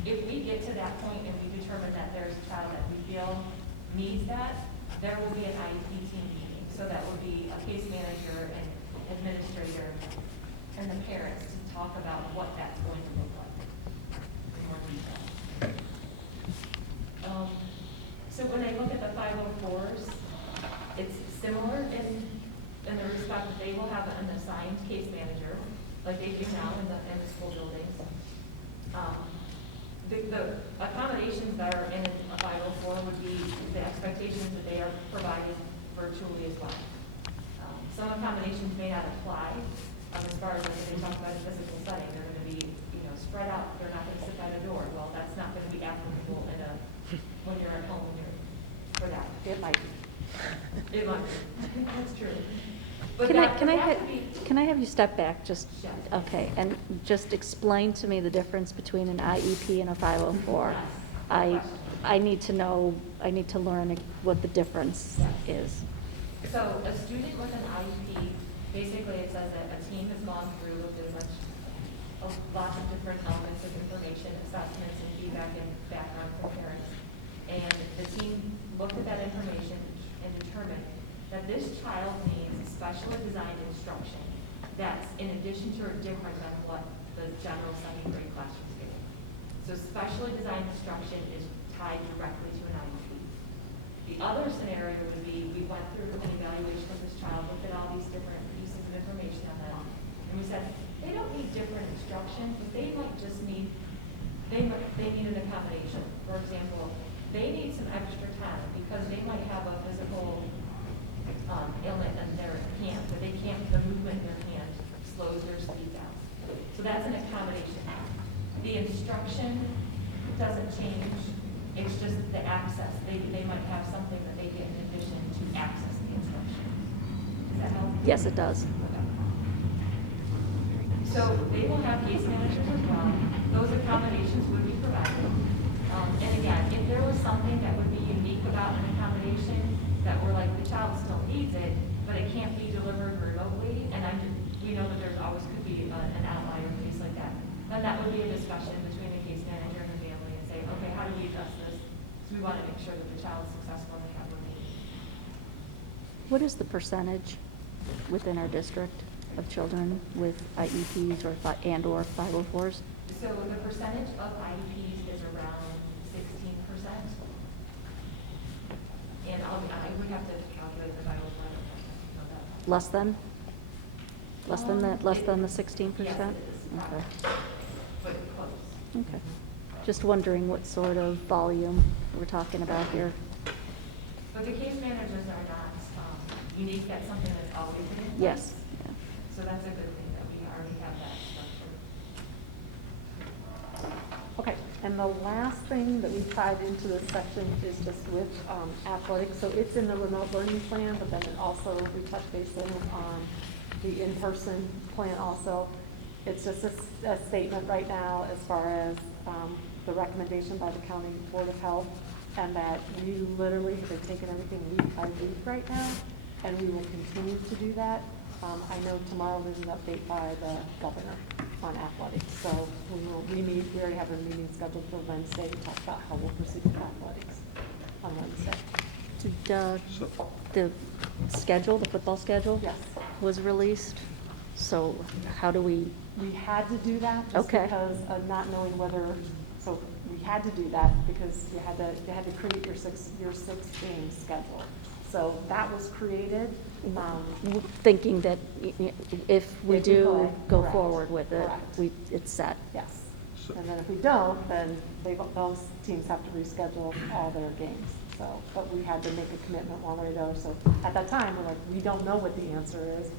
If we get to that point and we determine that there's a child that we feel needs that, there will be an IEP team meeting. So that will be a case manager and administrator and the parents to talk about what that's going to look like in more detail. So when I look at the 504s, it's similar in the respect that they will have an assigned case manager, like they do now in the school buildings. The accommodations that are in a 504 would be the expectations that they are provided virtually as well. Some accommodations may not apply as far as when they talk about a physical setting. They're going to be, spread out. They're not going to sit by the door. Well, that's not going to be applicable when you're at home for that. It might be. It might be. That's true. But Can I have you step back just, Yes. okay, and just explain to me the difference between an IEP and a 504? I need to know, I need to learn what the difference is. So a student with an IEP, basically it says that a team has gone through, looked at lots of different elements of information, assessments and feedback and background from parents. And the team looked at that information and determined that this child needs specially designed instruction that's in addition to or different than what the general second grade classroom is getting. So specially designed instruction is tied directly to an IEP. The other scenario would be, we went through an evaluation of this child, looked at all these different pieces of information on them, and we said, they don't need different instruction, but they might just need, they need an accommodation. For example, they need some extra time because they might have a physical ailment in their hand, but they can't, the movement in their hand slows their speed down. So that's an accommodation. The instruction doesn't change, it's just the access. They might have something that they get in addition to access the instruction. Does that help? Yes, it does. Okay. So they will have case managers as well. Those accommodations would be provided. And again, if there was something that would be unique about an accommodation that we're like, the child still needs it, but it can't be delivered remotely, and we know that there's always could be an outlier case like that, then that would be a discussion between the case manager and the family and say, okay, how do we want to make sure that the child is successful and they have what they need. What is the percentage within our district of children with IEPs and/or 504s? So the percentage of IEPs is around 16%. And I would have to calculate the Bible plan, you know that. Less than? Less than that, less than the 16%? Yes, it is. Okay. But close. Okay. Just wondering what sort of volume we're talking about here. But the case managers are not unique. That's something that's always been in place. Yes. Yeah. So that's a good thing that we already have that structure. Okay, and the last thing that we tied into this section is just with athletics. So it's in the remote learning plan, but then it also, we touch base on the in-person plan also. It's just a statement right now as far as the recommendation by the County Board of Health, and that we literally have been taking everything week by week right now, and we will continue to do that. I know tomorrow there's an update by the governor on athletics, so we already have a meeting scheduled for Wednesday to talk about how we'll proceed with athletics on Wednesday. The schedule, the football schedule? Yes. Was released. So how do we, We had to do that just Okay. because of not knowing whether, so we had to do that because you had to create your six game schedule. So that was created. thinking that if we If we do play, go correct. forward with it, Correct. it's set? Yes. So- And then if we don't, then those teams have to reschedule all their games. So, but we had to make a commitment one way or the other. So at that time, we're like, we don't know what the answer is.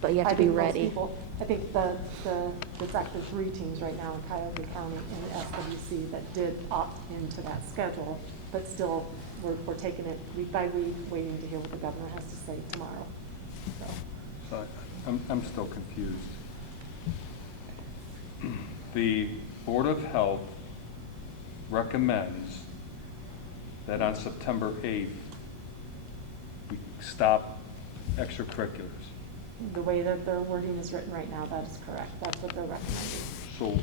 But you have I to be think most ready. people- I think there's actually 3 teams right now in Cuyahoga County and the SWC that did opt into that schedule, but still, we're taking it week by week, waiting to hear what the governor has to say tomorrow. So, So I'm still confused. The Board of Health recommends that on September 8th, we stop extracurriculars. the way that their wording is written right now, that is correct. That's what they're recommending. So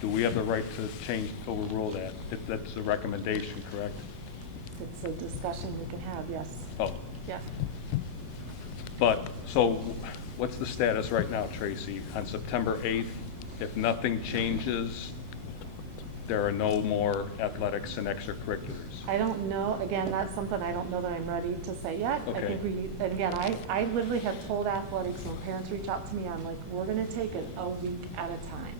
do we have the right to overrule that? If that's a recommendation, correct? It's a discussion we can have, yes. Oh, Yeah. but, so what's the status right now, Tracy? On September 8th, if nothing changes, there are no more athletics and extracurriculars? I don't know, again, that's something I don't know that I'm ready to say yet. I Okay. think and again, I literally have told athletics, when parents reach out to me, I'm like, we're gonna take it a week at a time.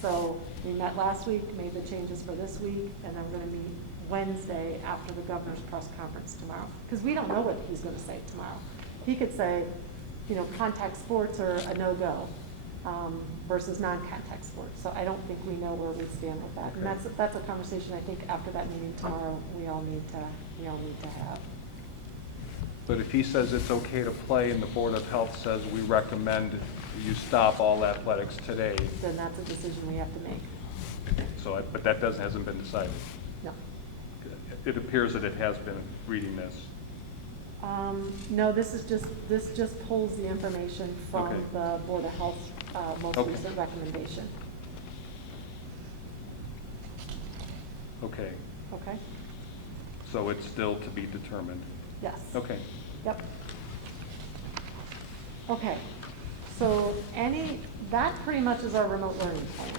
So we met last week, made the changes for this week, and then we're gonna meet Wednesday after the governor's press conference tomorrow. Because we don't know what he's gonna say tomorrow. He could say, contact sports are a no-go versus non-contact sports. So I don't think we know where we stand with that. And that's a conversation I think after that meeting tomorrow, we all need to have. But if he says it's okay to play and the Board of Health says we recommend you stop all athletics today, Then that's a decision we have to make. so, but that hasn't been decided. No. It appears that it has been reading this. No, this just pulls the information from Okay. the Board of Health's most Okay. recent recommendation. Okay, Okay? so it's still to be determined. Yes. Okay. Yep. Okay, so that pretty much is our remote learning plan.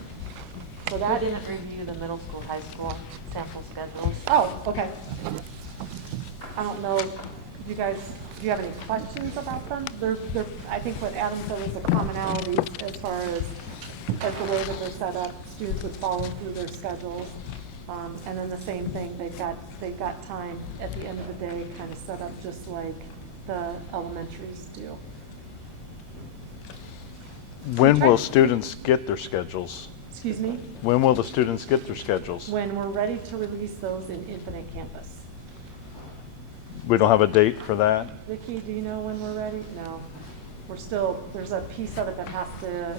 So We that, didn't review the middle school, high school sample schedules. oh, okay. I don't know, do you have any questions about them? I think what Adam said was the commonalities as far as the way that they're set up, students would follow through their schedules. And then the same thing, they've got time at the end of the day kind of set up just like the elementaries do. When will students get their schedules? Excuse me? When will the students get their schedules? When we're ready to release those in Infinite Campus. We don't have a date for that? Vicki, do you know when we're ready? No. There's a piece of it that has to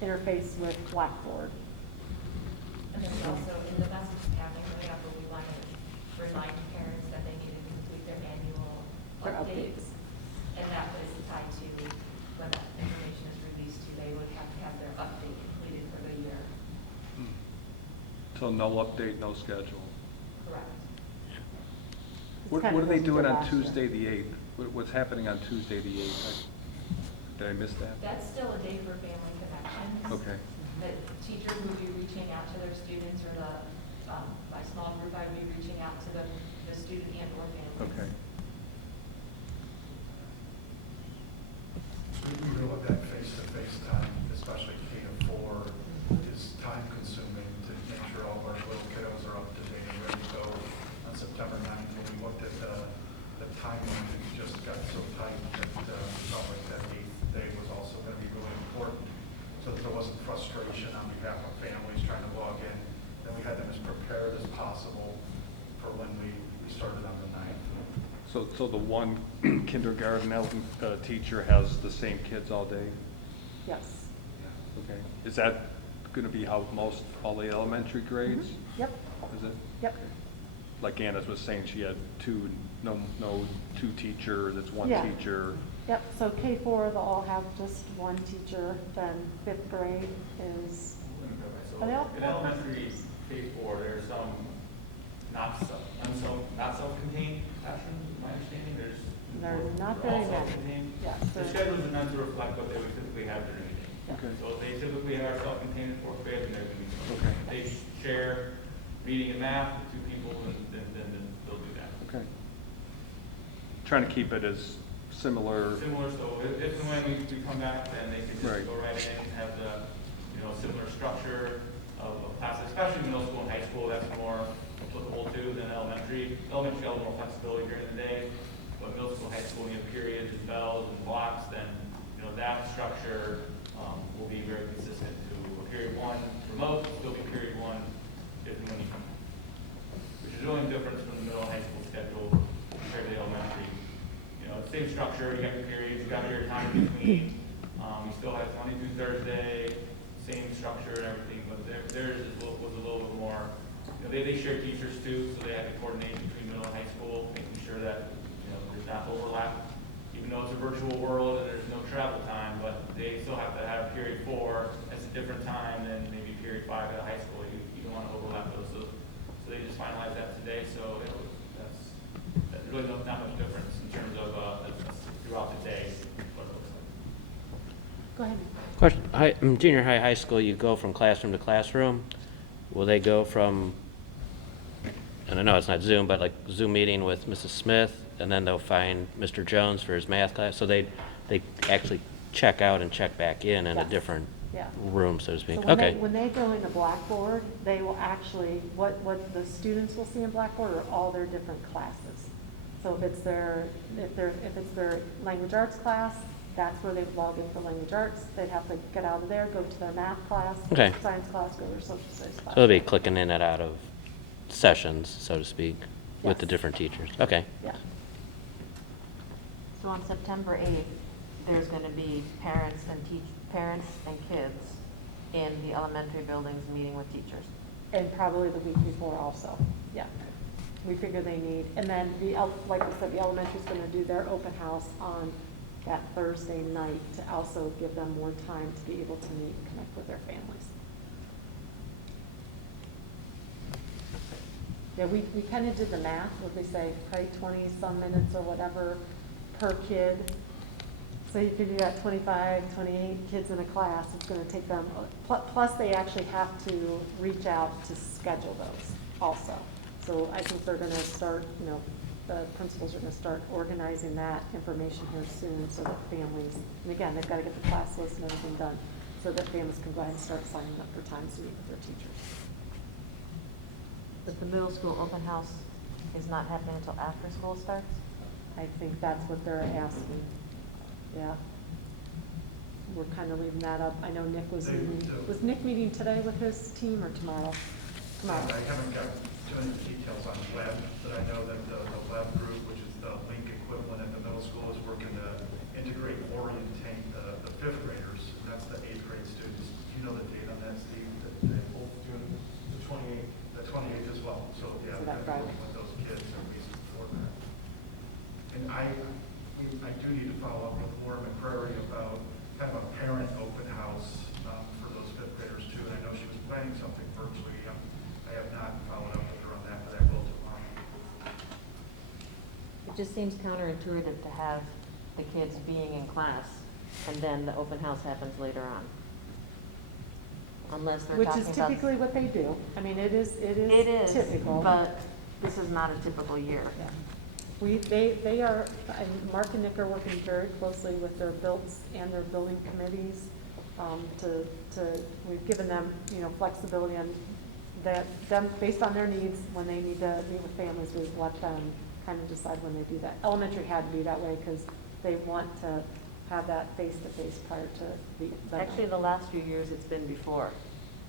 interface with Blackboard. And then also in the message packet, we want to remind parents that they need to complete their annual Their updates. And that was tied to when that information is released to, they would have to have their update completed for the year. So no update, no schedule. Correct. What kind are of they what we doing did on last year. Tuesday, the 8th? What's happening on Tuesday, the 8th? Did I miss that? That's still a day for family connections. Okay. The teachers would be reaching out to their students, or my small group, I would be reaching out to the student and or families. Okay. We feel that that face-to-face time, especially K to 4, is time consuming to make sure all of our little kiddos are up to date and ready to go on September 9th. When we looked at the timeline, it just got so tight that we felt like that 8th day was also going to be really important, so that there wasn't frustration on behalf of families trying to log in. Then we had them as prepared as possible for when we started on the 9th. So the one kindergarten teacher has the same kids all day? Yes. Okay. Is that going to be how all the elementary grades? Yep, Is it? yep. Like Anna was saying, she had no two teachers, it's one Yeah. teacher. Yep, so K4, they'll all have just one teacher, then 5th grade is, So Are they all- in elementary K4, there's some not self-contained classrooms, is my understanding. There's not they're all very many. self-contained. Yes, The there- schedules are meant to reflect what they would typically have during the day. Okay. So if they typically are self-contained in 4th grade, then they're going to be. Okay. If they share reading and math with 2 people, then they'll do that. Okay. Trying to keep it as similar. Similar, so if and when we come back, then they can Right. just go right in, have the, similar structure of classes, especially middle school and high school. That's more applicable to than elementary. Elementary has a little more flexibility during the day, but middle school, high school, you have periods and bells and blocks, then, that structure will be very consistent to a period 1 remote, still be period 1 if and when you come back. Which is really the difference from the middle and high school schedule compared to the elementary. Same structure, you got your periods, you got your time in between. You still have Monday through Thursday, same structure and everything, but theirs was a little bit more, they share teachers too, so they had to coordinate between middle and high school, making sure that, there's not overlap. Even though it's a virtual world and there's no travel time, but they still have to have period 4 as a different time than maybe period 5 at high school. You don't want to overlap those, so they just finalized that today, so that's really not much difference in terms of throughout the day, what it looks like. Go ahead. Question, junior high school, you go from classroom to classroom. Will they go from, and I know it's not Zoom, but like Zoom meeting with Mrs. Smith, and then they'll find Mr. Jones for his math class? So they actually check out and check back in a Yes. different Yeah. room, so to So speak. when Okay. when they go into Blackboard, they will actually, what the students will see in Blackboard are all their different classes. So if it's their language arts class, that's where they log in for language arts. They'd have to get out of there, go to their math class, Okay. science class, go to their social studies class. So they'll be clicking in and out of sessions, so to speak, with the Yes. different teachers. Okay. Yeah. So on September 8th, there's going to be parents and kids in the elementary buildings meeting with teachers. And probably the week before also, yeah. We figure they need, and then like I said, the elementary's gonna do their open house on that Thursday night to also give them more time to be able to meet and connect with their families. Yeah, we kind of did the math, what they say, probably 20-some minutes or whatever per kid. So you can do that 25, 28 kids in a class, it's gonna take them, plus they actually have to reach out to schedule those also. So I think they're gonna start, the principals are gonna start organizing that information here soon so that families, and again, they've gotta get the class list and everything done, so that families can go ahead and start signing up for times to meet with their teachers. But the middle school open house is not happening until after school starts? I think that's what they're asking, yeah. We're kind of leaving that up. I know Nick was Nick meeting today with his team or tomorrow? Tomorrow. I haven't got too many details on web, but I know that the web group, which is the link equivalent at the middle school, is working to integrate, orientate the 5th graders, and that's the 8th grade students. Do you know the date on that, Steve? Both June the 28th. The 28th as well, so yeah, So we're that going to be Friday. working with those kids and reason for that. And I do need to follow up with Laura McCrary about kind of a parent open house for those 5th graders too, and I know she was planning something virtually. I have not followed up with her on that, but I will tomorrow. just seems counterintuitive to have the kids being in class and then the open house happens later on. Unless they're Which talking is about. typically what they do. I mean, it is It is, typical. but this is not a typical year. They are, and Mark and Nick are working very closely with their builds and their building committees, we've given them, flexibility on them, based on their needs, when they need to meet with families, we've let them kind of decide when they do that. Elementary had to be that way, because they want to have that face-to-face prior to the. Actually, the last few years, it's been before.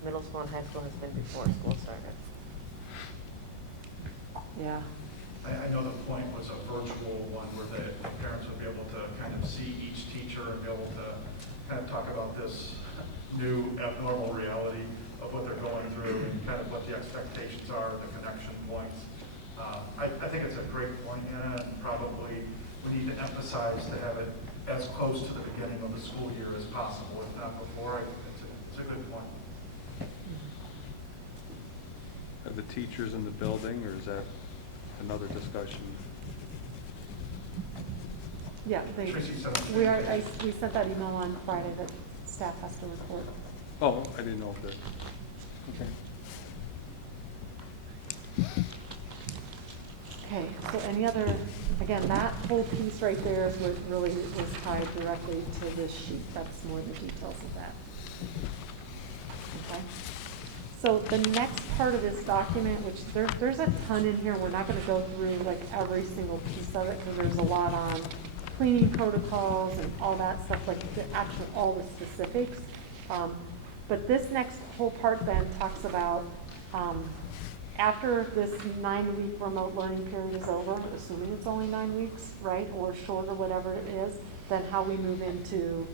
Middle school and high school has been before school started. Yeah. I know the point was a virtual one where the parents would be able to kind of see each teacher and be able to kind of talk about this new abnormal reality of what they're going through and kind of what the expectations are, the connection points. I think it's a great point, Anna, and probably we need to emphasize to have it as close to the beginning of the school year as possible, if not before. It's a good point. Are the teachers in the building, or is that another discussion? Yeah, Tracy said- we sent that email on Friday that staff has to report. Oh, I didn't know if that. Okay. Okay, so any other, again, that whole piece right there is what really was tied directly to this sheet. That's more the details of that. Okay. So the next part of this document, which there's a ton in here, we're not going to go through like every single piece of it, because there's a lot on cleaning protocols and all that stuff, like actually all the specifics. But this next whole part then talks about after this 9-week remote learning period is over, assuming it's only 9 weeks, right, or shorter, whatever it is, then how we move into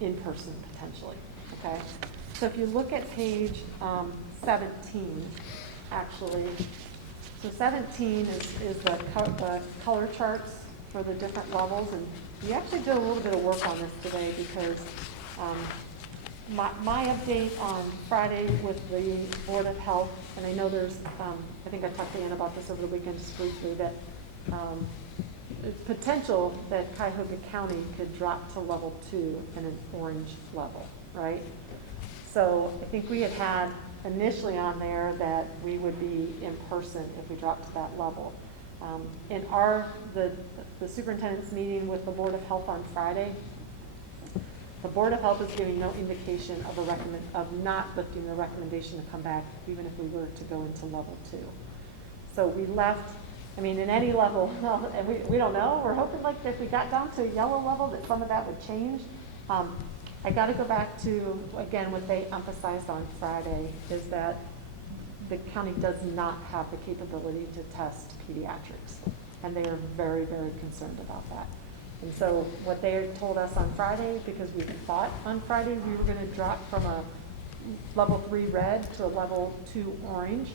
in-person potentially, okay? So if you look at page 17, actually, so 17 is the color charts for the different levels, and we actually did a little bit of work on this today because my update on Friday with the Board of Health, and I know there's, I think I talked to Ann about this over the weekend just briefly, that potential that Cuyahoga County could drop to level 2 in an orange level, right? So I think we had initially on there that we would be in person if we dropped to that level. In the superintendent's meeting with the Board of Health on Friday, the Board of Health is giving no indication of not lifting the recommendation to come back, even if we were to go into level 2. So we left, I mean, in any level, and we don't know. We're hoping like if we got down to a yellow level that some of that would change. I got to go back to, again, what they emphasized on Friday is that the county does not have the capability to test pediatrics, and they are very, very concerned about that. And so what they told us on Friday, because we thought on Friday we were going to drop from a level 3 red to a level 2 orange.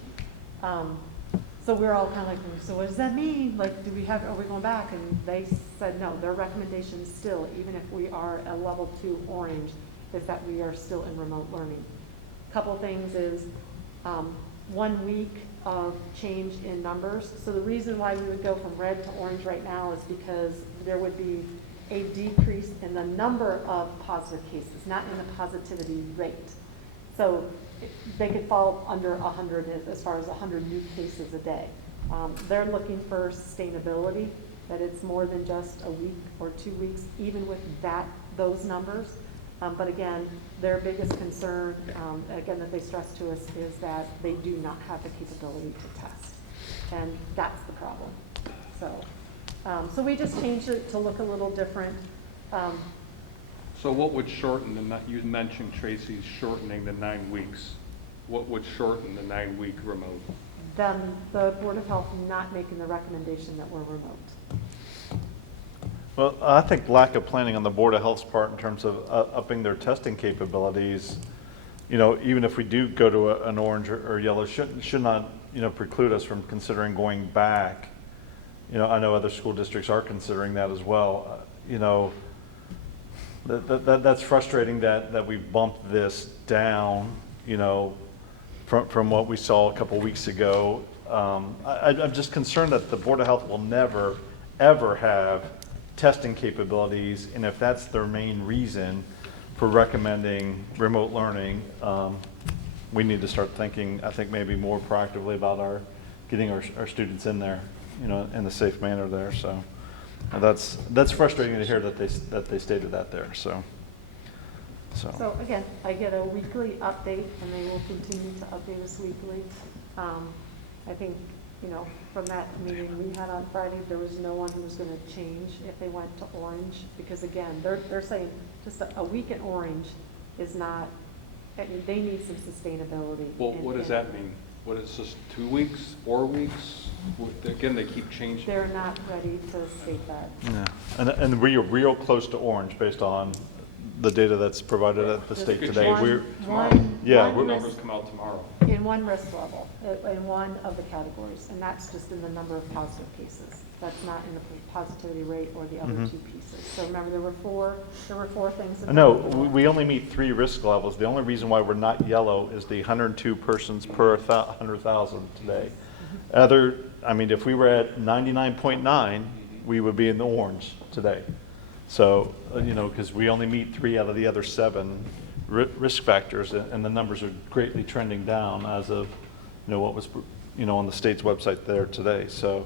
So we're all kind of like, so what does that mean? Like, are we going back? And they said, no, their recommendation still, even if we are a level 2 orange, is that we are still in remote learning. A couple things is 1 week of change in numbers. So the reason why we would go from red to orange right now is because there would be a decrease in the number of positive cases, not in the positivity rate. So they could fall under 100 as far as 100 new cases a day. They're looking for sustainability, that it's more than just a week or 2 weeks, even with those numbers. But again, their biggest concern, again, that they stress to us is that they do not have the capability to test. And that's the problem. So we just changed it to look a little different. So what would shorten you mentioned, Tracy, shortening the 9 weeks. What would shorten the 9-week remote? Then the Board of Health not making the recommendation that we're remote. Well, I think lack of planning on the Board of Health's part in terms of upping their testing capabilities, even if we do go to an orange or yellow, should not, preclude us from considering going back. I know other school districts are considering that as well. That's frustrating that we bumped this down, from what we saw a couple weeks ago. I'm just concerned that the Board of Health will never, ever have testing capabilities, and if that's their main reason for recommending remote learning, we need to start thinking, I think, maybe more proactively about getting our students in there, you know, in a safe manner there. So that's frustrating to hear that they stated that there. So So again, I get a weekly update, and they will continue to update us weekly. I think, you know, from that meeting we had on Friday, there was no one who was going to change if they went to Orange, because again, they're saying just a week in Orange is not, I mean, they need some sustainability. Well, what does that mean? What is this, 2 weeks, 4 weeks? Again, they keep changing. They're not ready to state that. yeah, and we are real close to Orange based on the data that's provided at the state today. Yeah, What numbers come out tomorrow? In one risk level, in one of the categories, and that's just in the number of positive cases. That's not in the positivity rate or the other two pieces. So remember, there were four things. No, we only meet 3 risk levels. The only reason why we're not yellow is the 102 persons per 100,000 today. I mean, if we were at 99.9, we would be in the orange today. So, you know, because we only meet 3 out of the other 7 risk factors, and the numbers are greatly trending down as of, you know, what was, you know, on the state's website there today. So,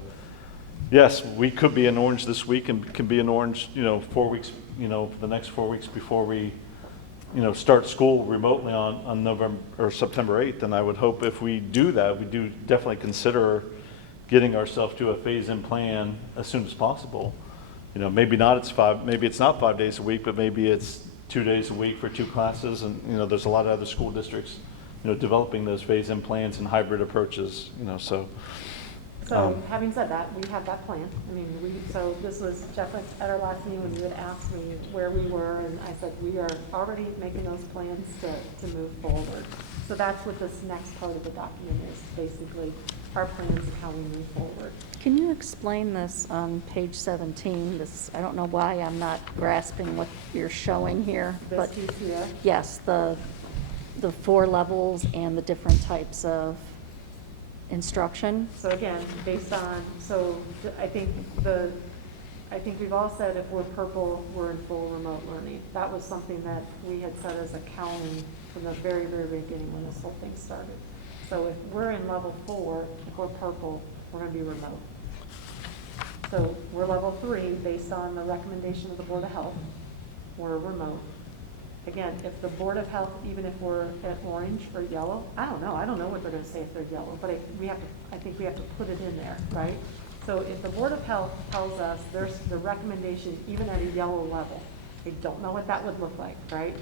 yes, we could be in orange this week and can be in orange, you know, 4 weeks, you know, the next 4 weeks before we, you know, start school remotely on November or September 8th. And I would hope if we do that, we do definitely consider getting ourselves to a phase-in plan as soon as possible. You know, maybe it's not 5 days a week, but maybe it's 2 days a week for 2 classes. And, you know, there's a lot of other school districts, you know, developing those phase-in plans and hybrid approaches, you know, so. So having said that, we have that plan. I mean, so this was, Jeff, at our last meeting when you had asked me where we were, and I said, we are already making those plans to move forward. So that's what this next part of the document is, basically our plans of how we move forward. Can you explain this on page 17? This, I don't know why I'm not grasping what you're showing here, This but piece here. yes, the 4 levels and the different types of instruction. So again, based on, I think we've all said if we're purple, we're in full remote learning. That was something that we had set as a counting from the very, very beginning when this whole thing started. So if we're in level 4, if we're purple, we're going to be remote. So we're level 3 based on the recommendation of the Board of Health. We're remote. Again, if the Board of Health, even if we're at orange or yellow, I don't know what they're going to say if they're yellow, but I think we have to put it in there, right? So if the Board of Health tells us there's the recommendation even at a yellow level, I don't know what that would look like, right?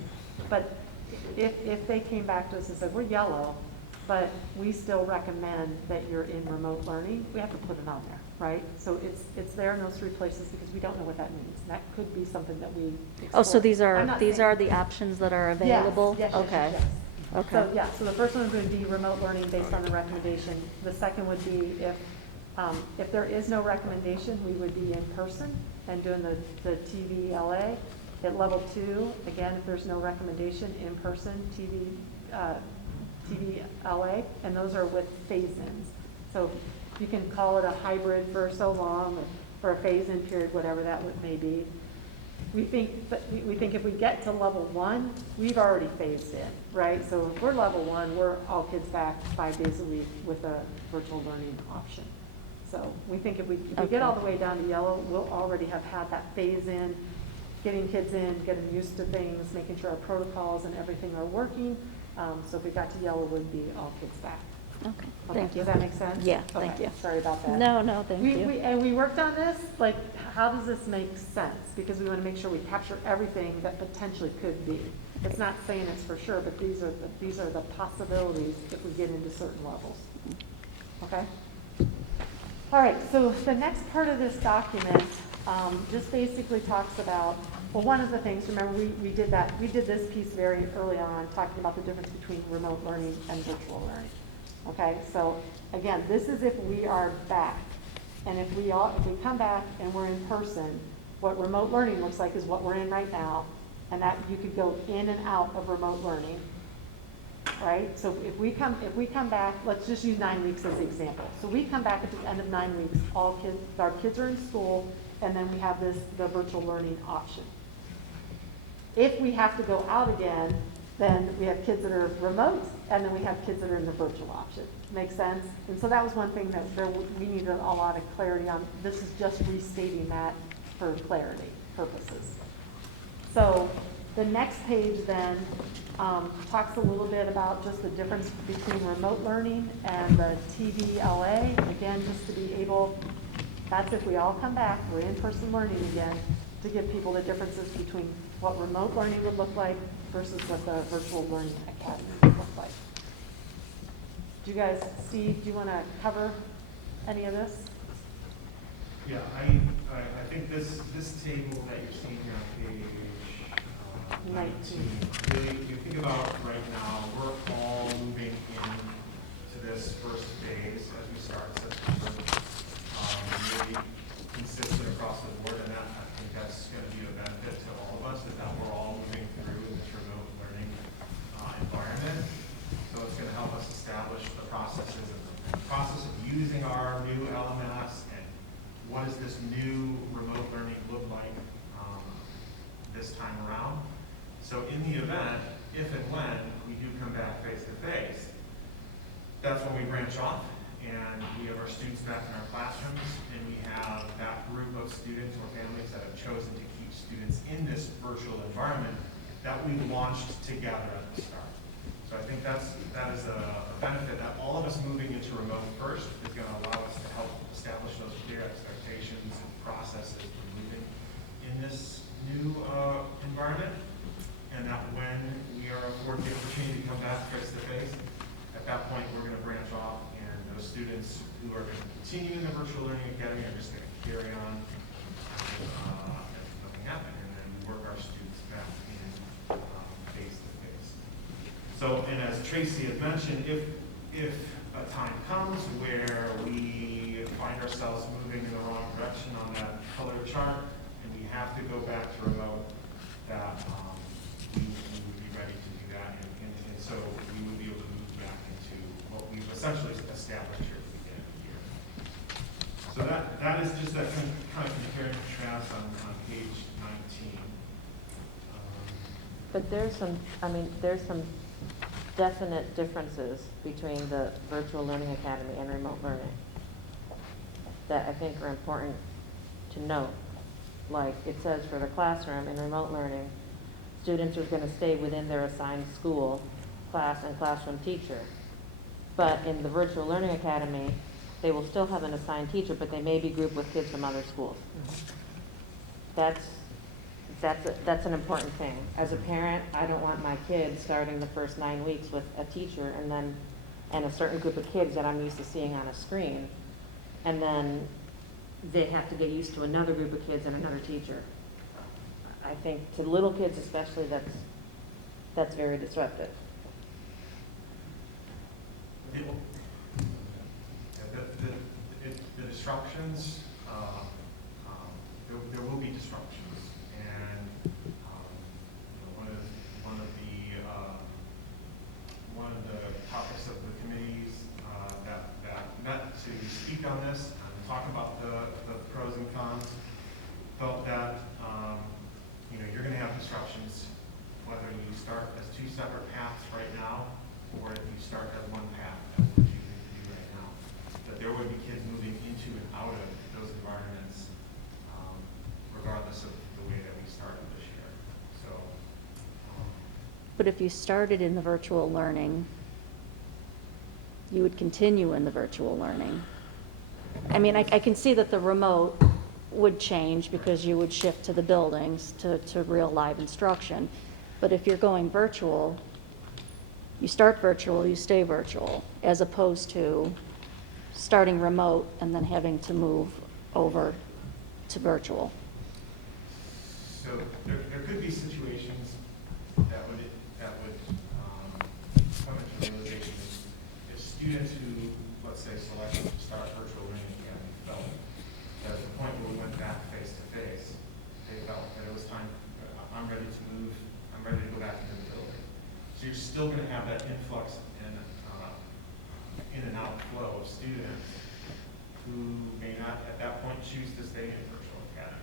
But if they came back to us and said, we're yellow, but we still recommend that you're in remote learning, we have to put it on there, right? So it's there in those 3 places because we don't know what that means. And that could be something that we explore. Oh, so these I'm are not the saying- options that are available? Yes, Okay. yes. Okay. So, yeah, so the first one would be remote learning based on the recommendation. The second would be if there is no recommendation, we would be in person and doing the TVLA. At level 2, again, if there's no recommendation, in person, TVLA, and those are with phase-ins. So you can call it a hybrid for so long, or a phase-in period, whatever that may be. We think if we get to level 1, we've already phased in, right? So if we're level 1, we're all kids back 5 days a week with a virtual learning option. So we think if we get all the way down to yellow, we'll already have had that phase in, getting kids in, getting used to things, making sure our protocols and everything are working. So if we got to yellow, would be all kids back. Okay, thank you. Does that make sense? Yeah, thank Okay, you. Sorry about that. No, thank you. And we worked on this, like, how does this make sense? Because we want to make sure we capture everything that potentially could be. It's not saying it's for sure, but these are the possibilities if we get into certain levels. Okay? All right, so the next part of this document just basically talks about, well, one of the things, remember, we did this piece very early on, talking about the difference between remote learning and virtual learning. Okay, so again, this is if we are back. And if we come back and we're in person, what remote learning looks like is what we're in right now, and that you could go in and out of remote learning. right? So if we come back, let's just use 9 weeks as the example. So we come back at the end of 9 weeks, our kids are in school, and then we have the virtual learning option. If we have to go out again, then we have kids that are remote, and then we have kids that are in the virtual option. Make sense? And so that was one thing that we needed a lot of clarity on. This is just restating that for clarity purposes. So the next page then talks a little bit about just the difference between remote learning and the TVLA. Again, just to be able, that's if we all come back, we're in-person learning again, to give people the differences between what remote learning would look like versus what the virtual learning academy would look like. Do you guys, Steve, do you want to cover any of this? Yeah, I think this table that you're seeing here on page 19, really, you think about right now, we're all moving into this first phase as we start September, really consistent across the board, and that, I think that's going to be a benefit to all of us, is that we're all moving through in this remote learning environment. So it's going to help us establish the processes and the process of using our new LMS, and what does this new remote learning look like this time around. So in the event, if and when we do come back face to face, that's when we branch off and we have our students back in our classrooms, and we have that group of students or families that have chosen to keep students in this virtual environment that we launched together at the start. So I think that is a benefit that all of us moving into remote first is going to allow us to help establish those clear expectations and processes for moving in this new environment, and that when we are afforded the opportunity to come back face to face, at that point we're going to branch off, and those students who are going to continue in the virtual learning academy are just going to carry on as nothing happened, and then we work our students back in face to face. So, and as Tracy had mentioned, if a time comes where we find ourselves moving in the wrong direction on that color chart, and we have to go back to remote, that we would be ready to do that, and so we would be able to move back into what we've essentially established here at the beginning of the year. So that is just that kind of compare and contrast on page 19. But there's some definite differences between the virtual learning academy and remote learning that I think are important to note. Like it says for the classroom, in remote learning, students are going to stay within their assigned school, class, and classroom teacher. But in the virtual learning academy, they will still have an assigned teacher, but they may be grouped with kids from other schools. That's an important thing. As a parent, I don't want my kids starting the first 9 weeks with a teacher and a certain group of kids that I'm used to seeing on a screen, and then they have to get used to another group of kids and another teacher. I think to little kids especially, that's very disruptive. The disruptions, there will be disruptions, and one of the topics of the committees that met to speak on this and talk about the pros and cons felt that you're going to have disruptions whether you start as two separate paths right now or if you start as one path, as we're choosing to do right now. That there would be kids moving into and out of those environments regardless of the way that we started this year. So. But if you started in the virtual learning, you would continue in the virtual learning. I mean, I can see that the remote would change because you would shift to the buildings to real live instruction. But if you're going virtual, you start virtual, you stay virtual, as opposed to starting remote and then having to move over to virtual. So there could be situations that would come into realization if students who, let's say, selected to start virtual learning academy felt that at the point where we went back face to face, they felt that it was time, I'm ready to move, I'm ready to go back into the building. So you're still gonna have that influx and, in and out flow of students who may not at that point choose to stay in virtual academy.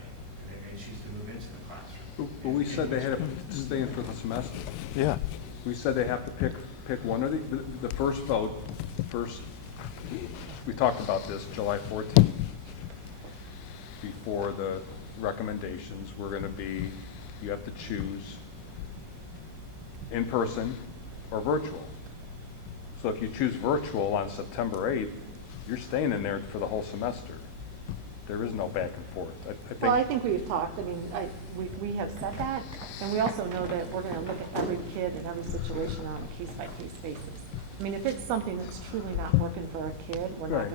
And they may choose to move into the classroom. But we said they had to stay in for the semester. Yeah. We said they have to pick one of the first vote, we talked about this July 14th. Before the recommendations were gonna be, you have to choose in person or virtual. So if you choose virtual on September 8th, you're staying in there for the whole semester. There is no back and forth. Well, I think we've talked, I mean, we have said that, and we also know that we're gonna look at every kid and every situation on a case-by-case basis. I mean, if it's something that's truly not working for a kid, we're not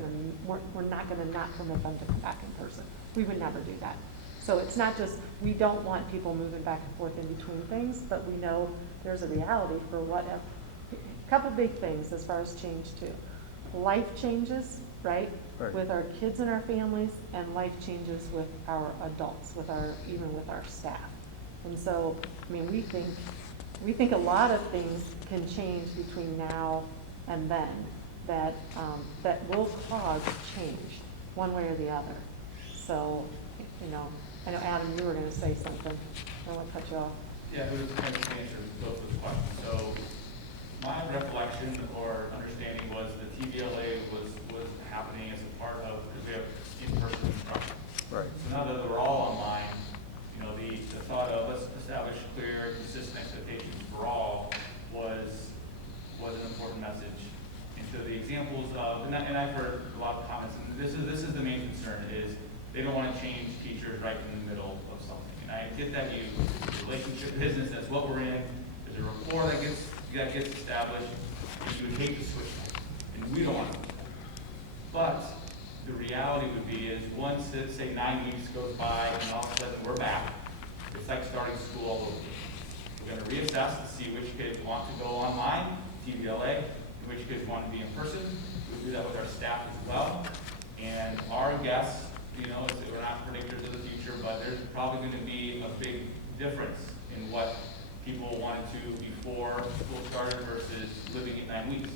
Right. we're not gonna not permit them to come back in person. We would never do that. So it's not just, we don't want people moving back and forth in between things, but we know there's a reality for what, a couple big things as far as change too. Life changes, right? Right. With our kids and our families, and life changes with our adults, even with our staff. And so, I mean, we think a lot of things can change between now and then that will cause change, one way or the other. So, you know, I know, Adam, you were gonna say something. I don't want to cut you off. Yeah, it was kind of to answer both of those questions. So my recollection or understanding was the TVLA was happening as a part of, because we have in-person instruction. Right. So now that we're all online, you know, the thought of let's establish clear, consistent expectations for all was an important message. And so the examples of, and I've heard a lot of comments, and this is the main concern, is they don't want to change teachers right in the middle of something. And I get that relationship business, that's what we're in. There's a rapport that gets established, and you would hate to switch that. And we don't want to. But the reality would be is once, say 9 weeks goes by and all of a sudden we're back, it's like starting school all over again. We're going to reassess to see which kids want to go online, TVLA, and which kids want to be in person. We'll do that with our staff as well. And our guess, you know, is that we're not predictors of the future, but there's probably going to be a big difference in what people wanted to before school started versus living in 9 weeks.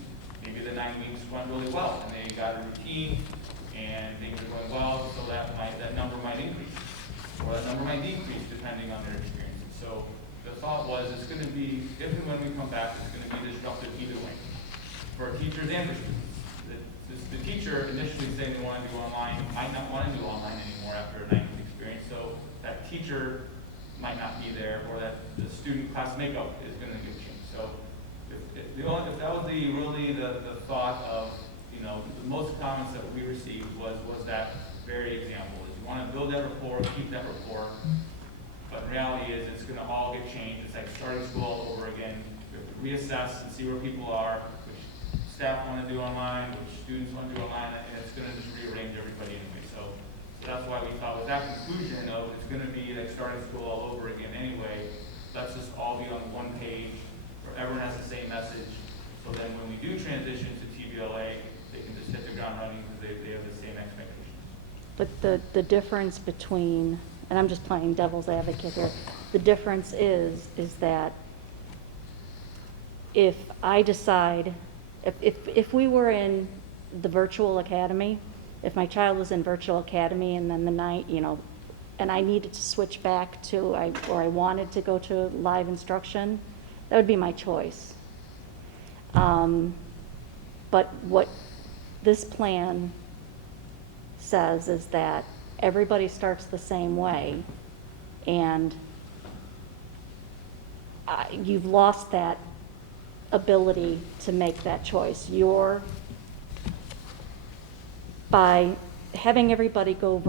Maybe the 9 weeks went really well and they got a routine and things are going well, so that number might increase. Or that number might decrease depending on their experiences. So the thought was it's going to be, if and when we come back, it's going to be disruptive either way. For teachers and for students. The teacher initially saying they want to do online might not want to do online anymore after a 9-week experience, so that teacher might not be there, or that the student class makeup is going to get changed. So if that was the thought of, you know, the most comments that we received was that very example. Is you want to build that rapport, keep that rapport, but the reality is it's going to all get changed. It's like starting school all over again. We have to reassess and see where people are, which staff want to do online, which students want to do online, and it's going to just rearrange everybody anyway. So that's why we thought with that conclusion of it's going to be like starting school all over again anyway, let's just all be on one page where everyone has the same message. So then when we do transition to TVLA, they can just hit the ground running because they have the same expectations. But the difference between, and I'm just playing devil's advocate here, the difference is that if I decide, if we were in the virtual academy, if my child was in virtual academy and then the night, you know, and I needed to switch back to, or I wanted to go to live instruction, that would be my choice. But what this plan says is that everybody starts the same way, and you've lost that ability to make that choice. By having everybody go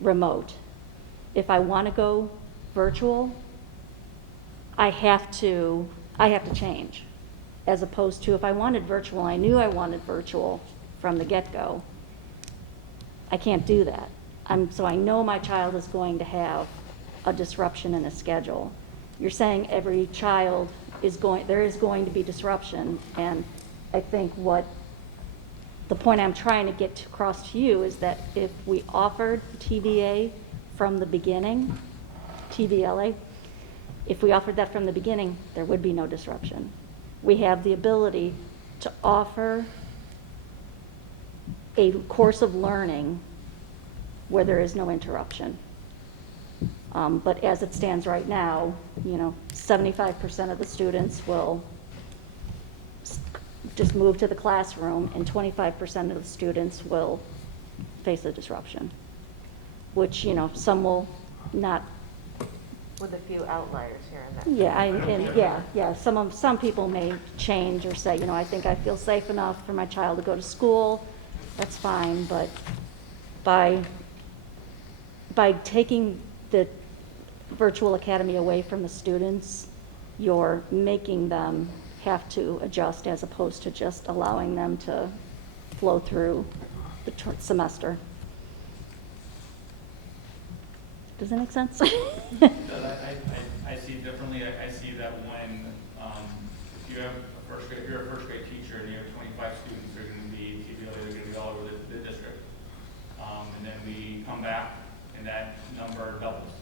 remote, if I want to go virtual, I have to change. As opposed to if I wanted virtual, I knew I wanted virtual from the get-go, I can't do that. So I know my child is going to have a disruption in a schedule. You're saying every child there is going to be disruption, and I think the point I'm trying to get across to you is that if we offered TVA from the beginning, TVLA, If we offered that from the beginning, there would be no disruption. We have the ability to offer a course of learning where there is no interruption. But as it stands right now, 75% of the students will just move to the classroom, and 25% of the students will face a disruption, which, some will not. With a few outliers here and there. Yeah, some people may change or say, I think I feel safe enough for my child to go to school, that's fine, but by taking the virtual academy away from the students, you're making them have to adjust as opposed to just allowing them to flow through the semester. Does that make sense? I see it differently. I see that when, if you have you're a first grade teacher and you have 25 students, they're going to be TBLA, they're going to be all over the district. And then we come back and that number doubles.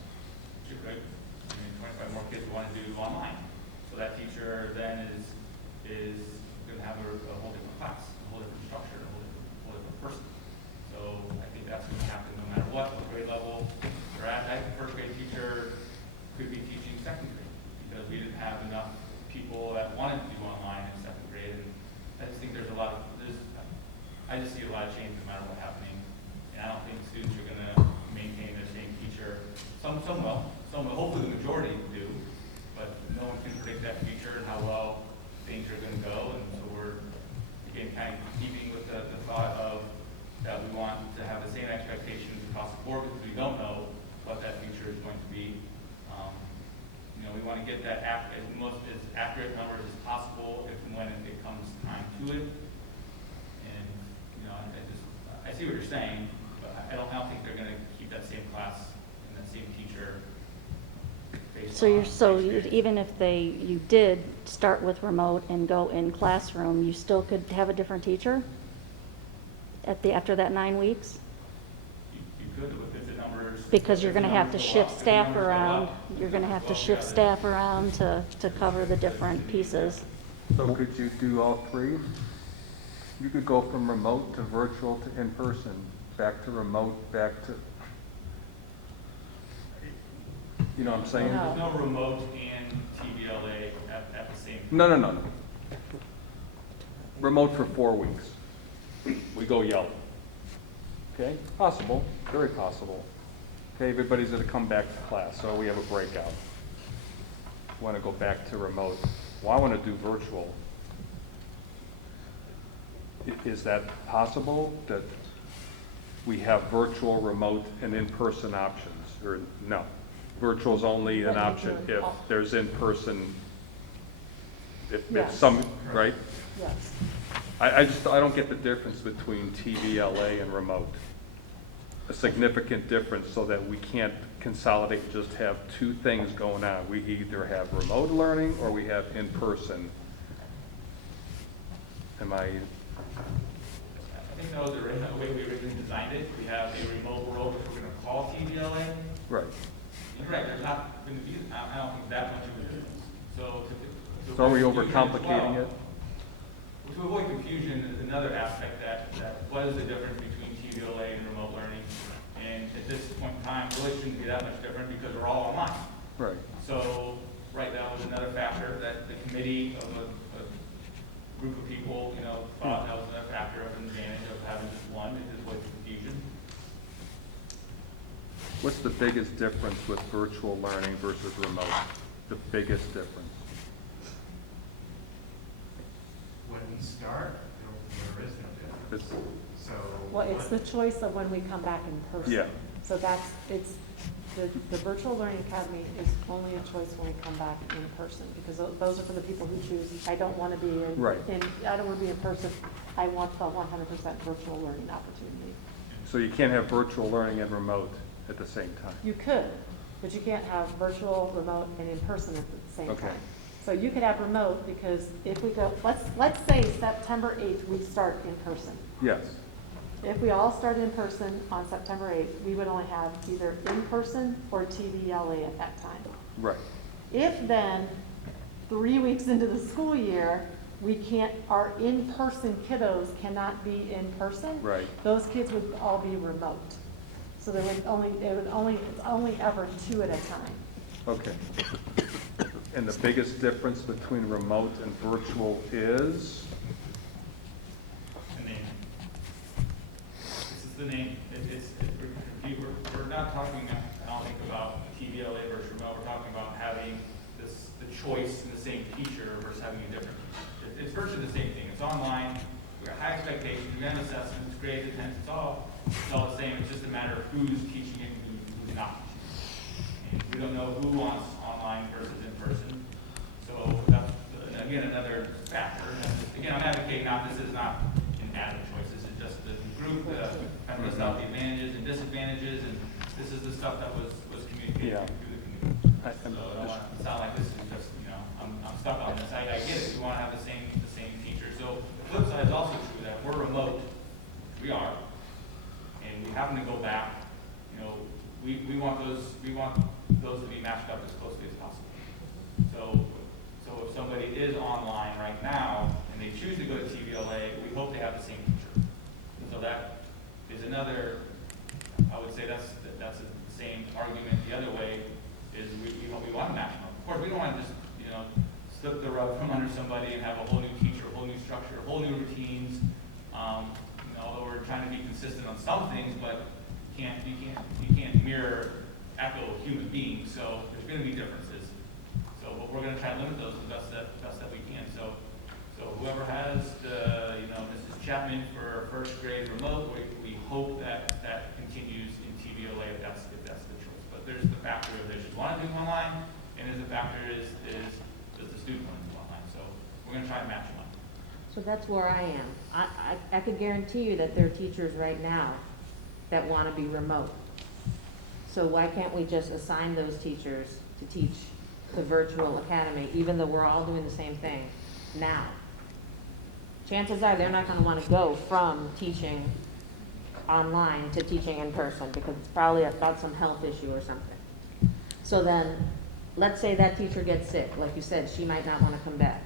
Right? 25 more kids want to do online. So that teacher then is going to have a whole different class, a whole different structure, a whole different person. So I think that's going to happen no matter what grade level they're at. That first grade teacher could be teaching second grade because we didn't have enough people that wanted to do online in second grade. And I just think I just see a lot of change no matter what's happening. And I don't think students are going to maintain the same teacher. Some will. Hopefully the majority do. But no one can predict that future and how well things are going to go. And so we're, again, kind of keeping with the thought of that we want to have the same expectations across the board because we don't know what that future is going to be. We want to get that as accurate numbers as possible if and when it comes time to it. And I see what you're saying, but I don't think they're going to keep that same class and that same teacher. Even if you did start with remote and go in classroom, you still could have a different teacher after that 9 weeks? You could, if the numbers. Because you're going to have to shift staff around. You're going to have to shift staff around to cover the different pieces. So could you do all three? You could go from remote to virtual to in-person, back to remote, back to, you know what I'm saying? There's no remote and TBLA at the same time. No. Remote for 4 weeks. We go yellow. Okay, possible, very possible. Okay, everybody's gonna come back to class, so we have a breakout. Want to go back to remote. Well, I want to do virtual. Is that possible, that we have virtual, remote, and in-person options, or no? Virtual's only an option if there's in-person, if Yes. some, right? Yes. I don't get the difference between TBLA and remote. A significant difference so that we can't consolidate, and just have two things going on. We either have remote learning or we have in-person. I think that was the way we originally designed it. We have a remote world which we're going to call TBLA. Right. You're correct, there's not going to be, I don't think that much of a difference. So are we overcomplicating it? To avoid confusion is another aspect that what is the difference between TBLA and remote learning? And at this point in time, really shouldn't be that much different because we're all online. Right. So, right, that was another factor that the committee of a group of people, thought that was another factor of an advantage of having just one, is just avoid confusion. What's the biggest difference with virtual learning versus remote? The biggest difference? When we start, there is no difference. So. Well, it's the choice of when we come back in person. Yeah. So the Virtual Learning Academy is only a choice when we come back in person, because those are for the people who choose, I don't want to be Right. I don't want to be in person, I want the 100% virtual learning opportunity. So you can't have virtual learning and remote at the same time? You could, but you can't have virtual, remote, and in person at the same Okay. time. So you could have remote, because if we go, let's say September 8th, we start in person. Yes. If we all started in person on September 8th, we would only have either in person or TVLA at that time. Right. If then, 3 weeks into the school year, our in-person kiddos cannot be in person. Right. Those kids would all be remote. So it's only ever 2 at a time. Okay. And the biggest difference between remote and virtual is? The name. This is the name. We're not talking, I don't think, about TVLA versus remote. We're talking about having the choice in the same teacher versus having a different teacher. It's virtually the same thing. It's online. We have high expectations. We have assessments, grades, attendance. It's all the same. It's just a matter of who's teaching it and who's not teaching it. And we don't know who wants online versus in person. So that's, again, another factor. Again, I'm advocating this is not an added choice. This is just the group kind of lists out the advantages and disadvantages, and this is the stuff that was communicated through the community. So I don't want to sound like this is just, I'm stuck on this. I get it. We want to have the same teacher. So the flip side is also true that we're remote. We are. And we happen to go back. We want those to be matched up as closely as possible. So if somebody is online right now and they choose to go to TVLA, we hope they have the same teacher. So that is another. I would say that's the same argument. The other way is we want to match them up. Of course, we don't want to just slip the rug from under somebody and have a whole new teacher, a whole new structure, whole new routines. Although we're trying to be consistent on some things, but you can't mirror echo human beings. So there's going to be differences. But we're going to try to limit those the best that we can. So whoever has Mrs. Chapman for first grade remote, we hope that continues in TVLA if that's the choice. But there's the factor of does she want to do online, and there's the factor is does the student want to do online. So we're going to try to match them up. So that's where I am. I could guarantee you that there are teachers right now that want to be remote. So why can't we just assign those teachers to teach the virtual academy, even though we're all doing the same thing now? Chances are they're not going to want to go from teaching online to teaching in person because it's probably about some health issue or something. So then, let's say that teacher gets sick. Like you said, she might not want to come back.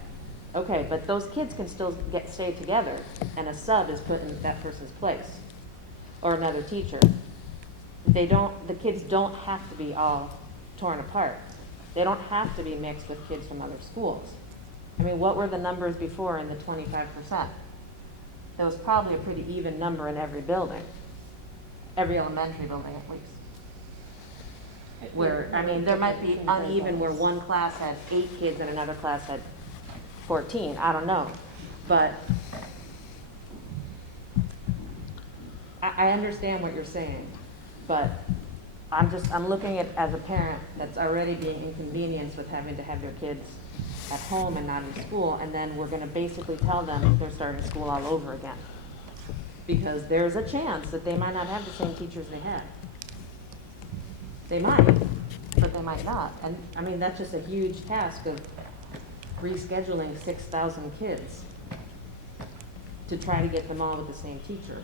Okay, but those kids can still stay together, and a sub is put in that person's place, or another teacher. The kids don't have to be all torn apart. They don't have to be mixed with kids from other schools. I mean, what were the numbers before in the 25%? There was probably a pretty even number in every building, every elementary building at least. Where, I mean, there might be uneven where one class had 8 kids and another class had 14. I don't know. But I understand what you're saying, but I'm looking at as a parent that's already being inconvenienced with having to have their kids at home and not in school, and then we're going to basically tell them they're starting school all over again. Because there's a chance that they might not have the same teachers they had. They might, but they might not. And I mean, that's just a huge task of rescheduling 6,000 kids to try to get them all with the same teacher.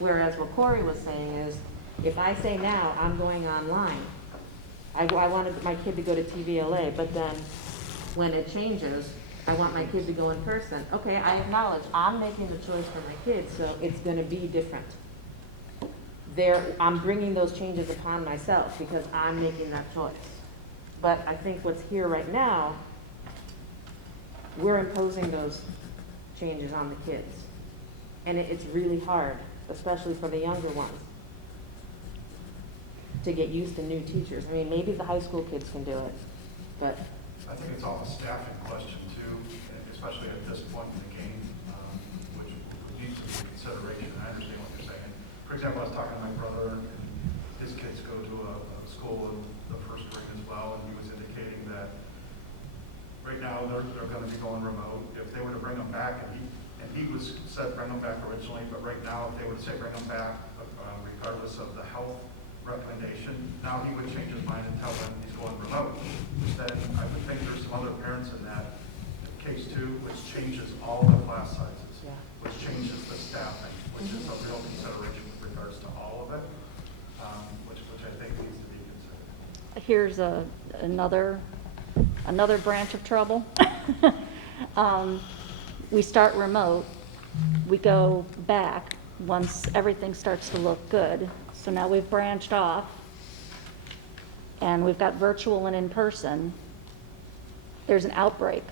Whereas what Corey was saying is, if I say now I'm going online, I wanted my kid to go to TVLA, but then when it changes, I want my kid to go in person. Okay, I acknowledge I'm making the choice for my kids, so it's going to be different. I'm bringing those changes upon myself because I'm making that choice. But I think what's here right now, we're imposing those changes on the kids. And it's really hard, especially for the younger ones, to get used to new teachers. I mean, maybe the high school kids can do it, but I think it's all a staffing question too, especially at this point in the game, which needs to be consideration. I understand what you're saying. For example, I was talking to my brother, and his kids go to a school in the first grade as well, and he was indicating that right now they're going to be going remote. If they were to bring them back, and he said bring them back originally, but right now if they were to say bring them back, regardless of the health recommendation, now he would change his mind and tell them he's going remote. Then I would think there's some other parents in that case too, which changes all the class sizes, which changes the staffing, which is a real consideration with regards to all of it, which I think needs to be considered. Here's another another branch of trouble. We start remote, we go back once everything starts to look good. So now we've branched off, and we've got virtual and in-person. There's an outbreak.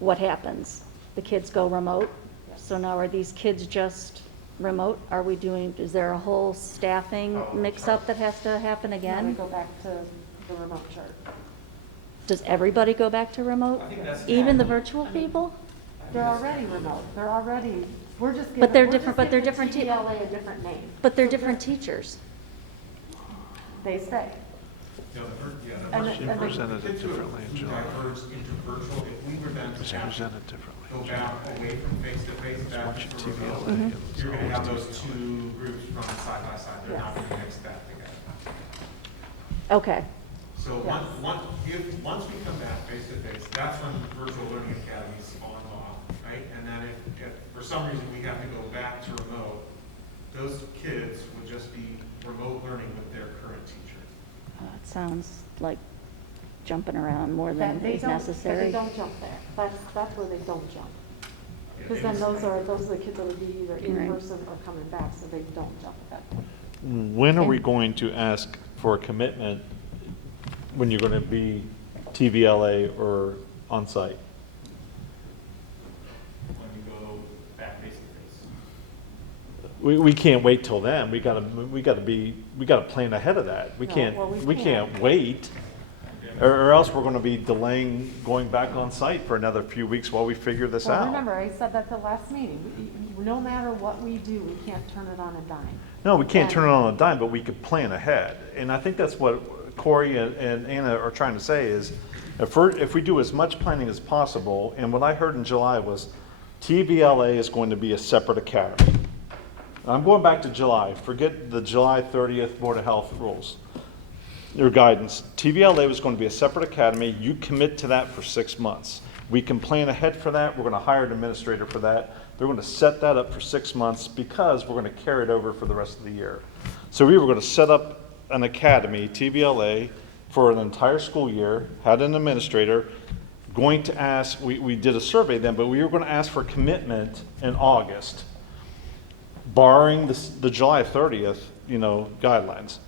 What happens? The kids go remote? So now are these kids just remote? Are we doing, is there a whole staffing mix-up that has to happen Then we again? go back to the remote chart. Does everybody go back to remote? I think that's- Even the virtual people? They're already remote, they're already, we're just giving. But they're we're different- just but they're giving different te- TBLA a different name. But they're different teachers. They stay. You know, the And virtual- the- and the- Presented it differently in July. diverged into virtual, if we were then to have Presented differently. go back away from face-to-face, back Watch to TVL. remote, you're gonna have those two groups running side by side, they're not gonna mix that together. Okay. So once we come back face-to-face, that's when virtual learning academies on and off, right? And then if for some reason we have to go back to remote, those kids would just be remote learning with their current teacher. It sounds like jumping around more than That they is don't, but necessary. they don't jump there. That's where they don't jump. Because then those are the kids that would be either in Right. person or coming back, so they don't jump at that point. When are we going to ask for a commitment when you're going to be TVLA or on-site? When you go back face-to-face. We can't wait till then. We gotta plan ahead of that. We No, can't, well, we can't wait. Or else we're gonna be delaying going back on site for another few weeks while we figure this Well, out. remember, I said that the last meeting, no matter what we do, we can't turn it on a dime. No, we can't turn it on a dime, but we could plan ahead. And I think that's what Corey and Anna are trying to say is, if we do as much planning as possible, and what I heard in July was TVLA is going to be a separate academy. I'm going back to July, forget the July 30th Board of Health rules, your guidance. TVLA was going to be a separate academy, you commit to that for 6 months. We can plan ahead for that, we're gonna hire an administrator for that. They're gonna set that up for 6 months because we're gonna carry it over for the rest of the year. So we were gonna set up an academy, TVLA, for an entire school year, had an administrator, going to ask, we did a survey then, but we were gonna ask for commitment in August, barring the July 30th, guidelines.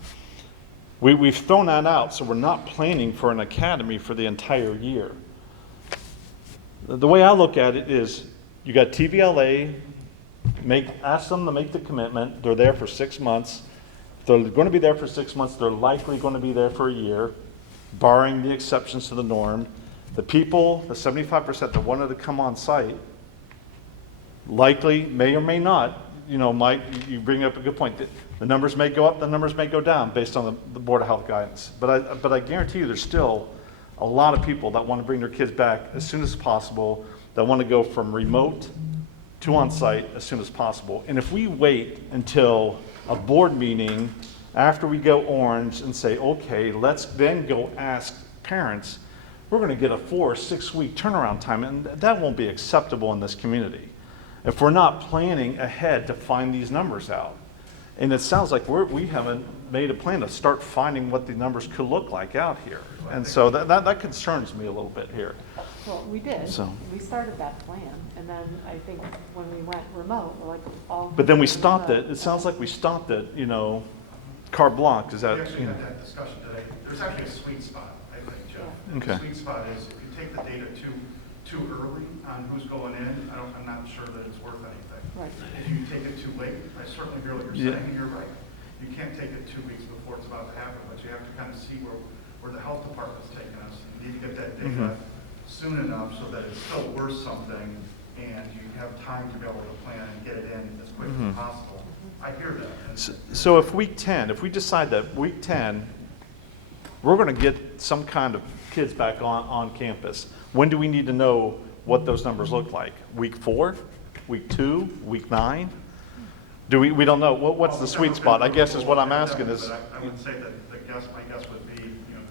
We've thrown that out, so we're not planning for an academy for the entire year. The way I look at it is, you got TVLA, ask them to make the commitment, they're there for 6 months. If they're going to be there for 6 months, they're likely going to be there for a year, barring the exceptions to the norm. The people, the 75% that wanted to come on site, likely, may or may not, Mike, you bring up a good point. The numbers may go up, the numbers may go down based on the Board of Health guidance. But I guarantee you there's still a lot of people that want to bring their kids back as soon as possible, that want to go from remote to on-site as soon as possible. And if we wait until a board meeting after we go orange and say, okay, let's then go ask parents, we're going to get a 4 or 6 week turnaround time, and that won't be acceptable in this community if we're not planning ahead to find these numbers out. And it sounds like we haven't made a plan to start finding what the numbers could look like out here. And so that concerns me a little bit here. Well, we did. So- We started that plan, and then I think when we went remote, we're like, all. But then we stopped it. It sounds like we stopped it, carte blanche. Is that, We actually had that discussion today. There's actually a sweet spot, I think, Jeff. And Okay. the sweet spot is if you take the data too early on who's going in, I'm not sure that it's worth anything. Right. If you take it too late, I certainly hear what you're saying, and you're right. You can't take it 2 weeks before it's about to happen, but you have to kind of see where the health department's taking us. You need to get that data soon enough so that it's still worth something, and you have time to be able to plan and get it in as quick as possible. I hear that. so if we decide that week 10, we're going to get some kind of kids back on campus, when do we need to know what those numbers look like? Week 4? Week 2? Week 9? We don't know. What's the sweet spot? I guess is what I'm asking is. But I would say that my guess would be,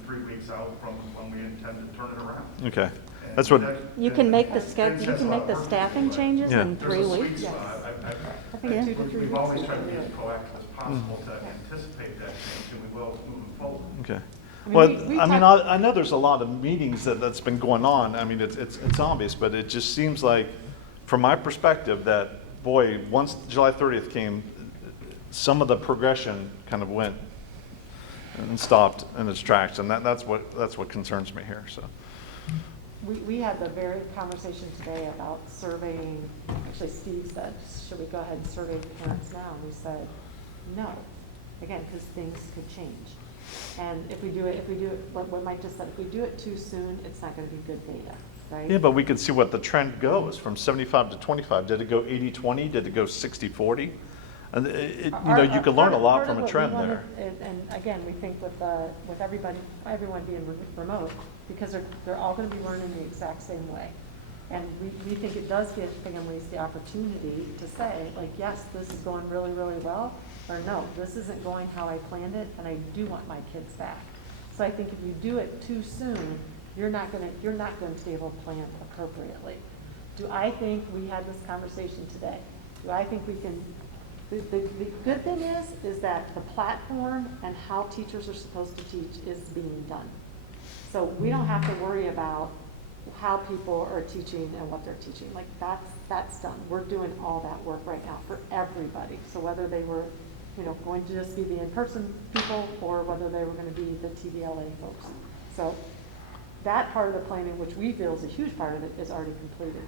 3 weeks out from when we intend to turn it around. Okay. That's what, You can make the staffing changes Yeah. in 3 There's a weeks? sweet spot. I think Yeah. 2 to 3 We've weeks. always is tried to be really as good. proactive as possible to anticipate that change, and we will moving forward. okay. Well, we I mean, talked- I know there's a lot of meetings that's been going on. I mean, it's obvious, but it just seems like, from my perspective, that, boy, once July 30th came, some of the progression kind of went and stopped in its tracks, and that's what concerns me here, so. We had the very conversation today about surveying, actually Steve said, should we go ahead and survey the parents now? And we said, no, again, because things could change. And if we do it, what Mike just said, if we do it too soon, it's not gonna be good data, right? Yeah, but we could see what the trend goes from 75 to 25. Did it go 80-20? Did it go 60-40? And you could learn a lot from a trend there. And again, we think with everyone being remote, because they're all gonna be learning the exact same way. And we think it does give families the opportunity to say, like, yes, this is going really, really well, or no, this isn't going how I planned it, and I do want my kids back. So I think if you do it too soon, you're not going to be able to plan appropriately. Do I think we had this conversation today? Do I think we can? The good thing is that the platform and how teachers are supposed to teach is being done. So we don't have to worry about how people are teaching and what they're teaching. Like that's done. We're doing all that work right now for everybody. So whether they were, going to just be the in-person people or whether they were going to be the TVLA folks. So that part of the planning, which we feel is a huge part of it, is already completed.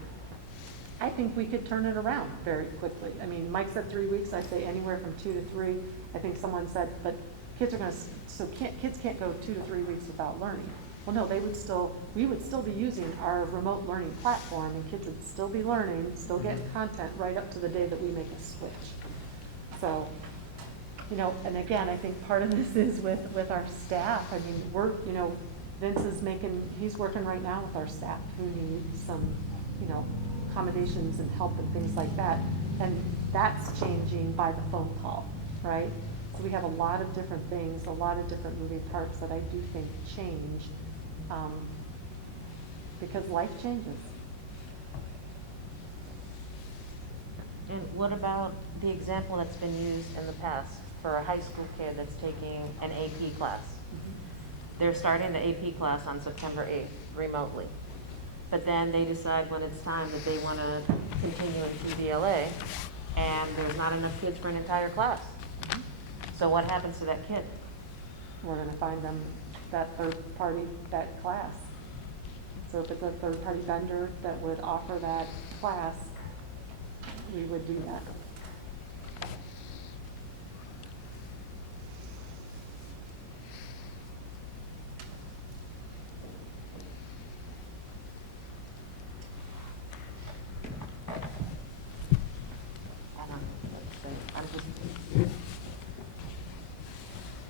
I think we could turn it around very quickly. I mean, Mike said 3 weeks. I say anywhere from 2 to 3. I think someone said, but kids can't go 2 to 3 weeks without learning. Well, no, we would still be using our remote learning platform, and kids would still be learning, still getting content right up to the day that we make a switch. So, and again, I think part of this is with our staff. I mean, Vince is he's working right now with our staff who need some, accommodations and help and things like that. And that's changing by the phone call, right? So we have a lot of different things, a lot of different moving parts that I do think change because life changes. And what about the example that's been used in the past for a high school kid that's taking an AP class? They're starting the AP class on September 8th remotely. But then they decide when it's time that they want to continue in TVLA, and there's not enough kids for an entire class. So what happens to that kid? We're going to find them that that class. So if it's a third-party vendor that would offer that class, we would do that.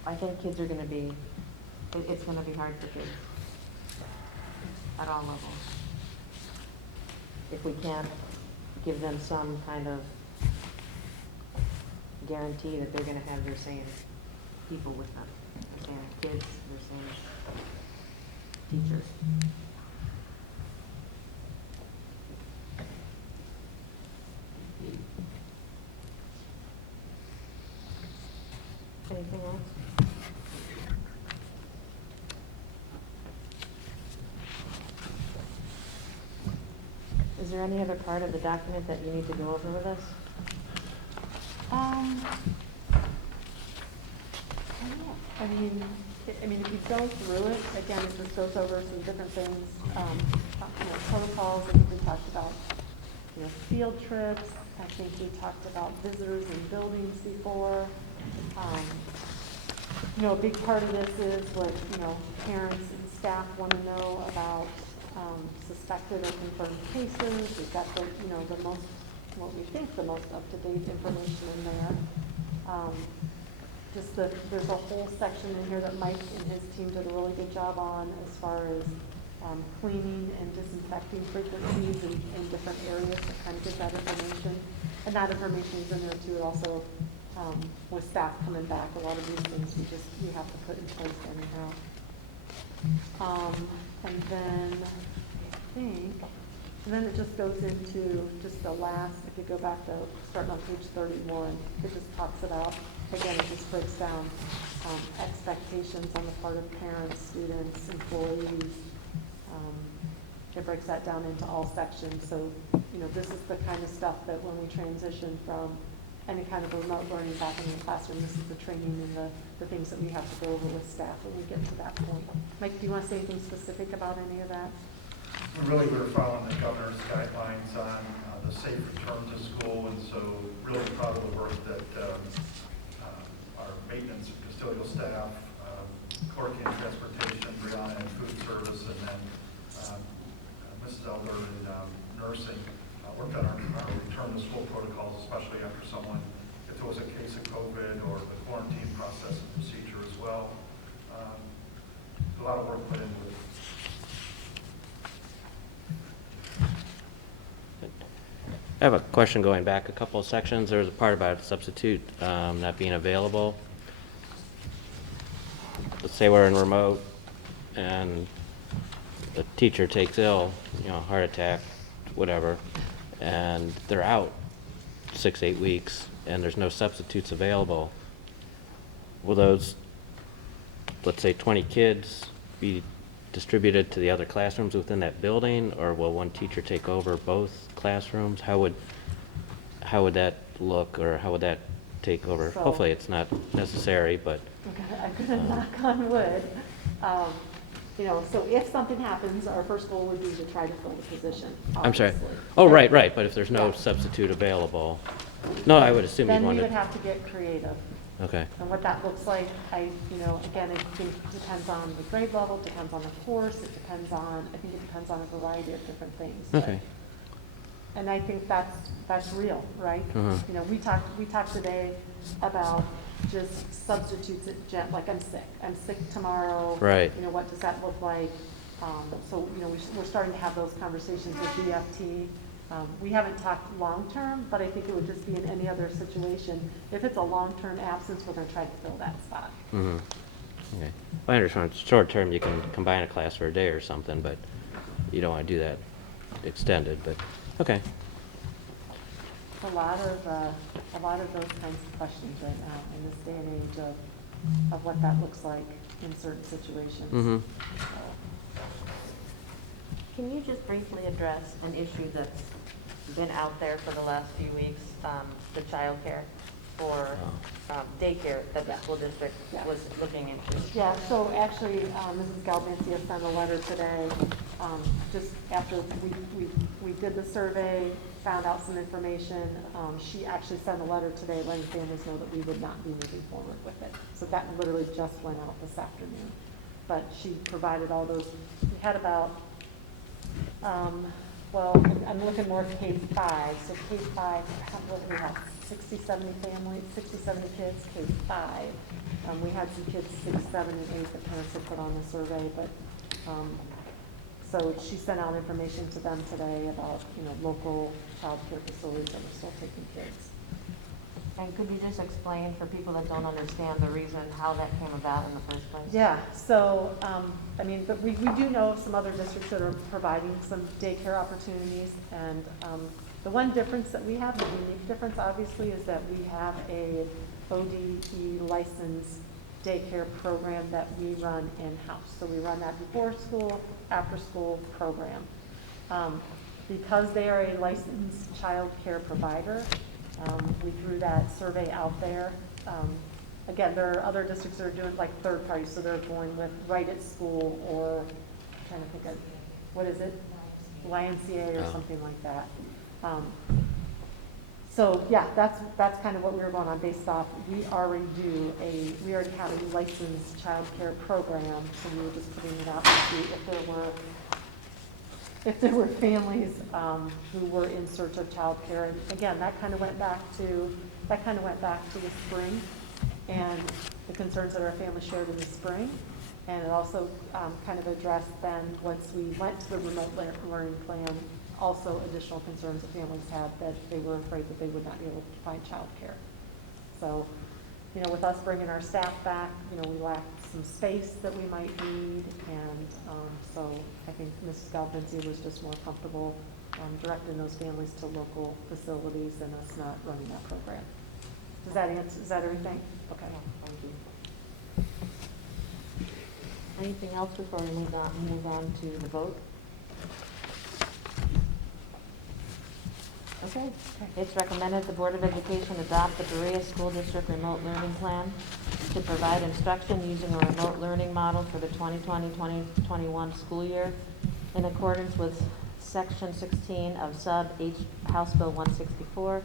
I think kids are going to be, it's going to be hard for kids at all levels. If we can't give them some kind of guarantee that they're going to have their same people with them, their same kids, their same teachers. Anything else? Is there any other part of the document that you need to go over with us? I mean, if you go through it, again, it just goes over some different things, protocols. I think we talked about, field trips. I think we talked about visitors in buildings before. A big part of this is what, parents and staff want to know about suspected or confirmed cases. We've got what we think the most up-to-date information in there. There's a whole section in here that Mike and his team did a really good job on as far as cleaning and disinfecting frequencies in different areas to kind of get that information. And that information is in there too. Also, with staff coming back, a lot of these things we have to put in place anyhow. And then I think And then it just goes into just the last, if you go back to, starting on page 31, it just talks about, again, it just breaks down expectations on the part of parents, students, employees. It breaks that down into all sections. So, this is the kind of stuff that when we transition from any kind of remote learning back in the classroom, this is the training and the things that we have to go over with staff when we get to that point. Mike, do you want to say anything specific about any of that? Really, we're following the governor's guidelines on the safe return to school, and so really proud of the work that our maintenance and custodial staff, clerking and transportation, Brianna and food service, and then Mrs. Elder in nursing worked on our return to school protocols, especially after someone, if there was a case of COVID or the quarantine process and procedure as well. A lot of work put into it. I have a question going back a couple of sections. There's a part about substitute not being available. Let's say we're in remote and the teacher takes ill, heart attack, whatever, and they're out 6-8 weeks and there's no substitutes available. Will those, let's say 20 kids, be distributed to the other classrooms within that building, or will one teacher take over both classrooms? How would that look, or how would that take over? So- Hopefully it's not necessary, but I'm gonna knock on wood. So if something happens, our first goal would be to try to fill the position, I'm sorry. obviously. Oh, right, but if there's no Yeah. substitute available, no, I would assume you'd Then want we to. would have to get creative. Okay, And what that looks like, again, it depends on the grade level, depends on the course, it depends on a variety of different things. But- okay, And I think that's real, right? Mhm. We talked today about just substitutes like I'm sick tomorrow. Right. What does that look like? So, we're starting to have those conversations with BFT. We haven't talked long-term, but I think it would just be in any other situation. If it's a long-term absence, we're going to try to fill that spot. okay. I understand, short-term, you can combine a class for a day or something, but you don't want to do that extended, but, okay. A lot of those kinds of questions right now in this day and age of what that looks like in certain situations. Mhm. So, Can you just briefly address an issue that's been out there for the last few weeks, the childcare or daycare that the school district Yeah. was looking into? Yeah, so actually, Mrs. Galbancio sent a letter today, just after we did the survey, found out some information. She actually sent a letter today letting families know that we would not be moving forward with it. So that literally just went out this afternoon. But she provided all those, we had about, I'm looking more at K-5. So K-5, what do we have, 60, 70 families, 60, 70 kids, K-5. We had some kids 6, 7, and 8 that parents had put on the survey, but, so she sent out information to them today about, local child care facilities that were still taking kids. And could you just explain for people that don't understand the reason how that came about in the first place? Yeah, so, but we do know of some other districts that are providing some daycare opportunities, and the one difference that we have, the unique difference obviously, is that we have a ODE licensed daycare program that we run in-house. So we run that before school, after school program. Because they are a licensed child care provider, we threw that survey out there. Again, there are other districts that are doing like third parties, so they're going with Right at School, or I'm trying to think of, what is it? YMCA or something like that. So yeah, that's kind of what we were going on based off. We already have a licensed child care program, so we were just putting it out to see if there were families who were in search of child care. And again, that kind of went back to the spring and the concerns that our family shared in the spring. And it also kind of addressed then, once we went to the remote learning plan, also additional concerns that families had, that they were afraid that they would not be able to find child care. So, with us bringing our staff back, we lacked some space that we might need, and so I think Mrs. Galbanzi was just more comfortable directing those families to local facilities and us not running that program. Is that everything? Okay. Thank you. Anything else before we move on to the vote? Okay. It's recommended the Board of Education adopt the Berea School District Remote Learning Plan to provide instruction using a remote learning model for the 2020-2021 school year in accordance with Section 16 of Sub H House Bill 164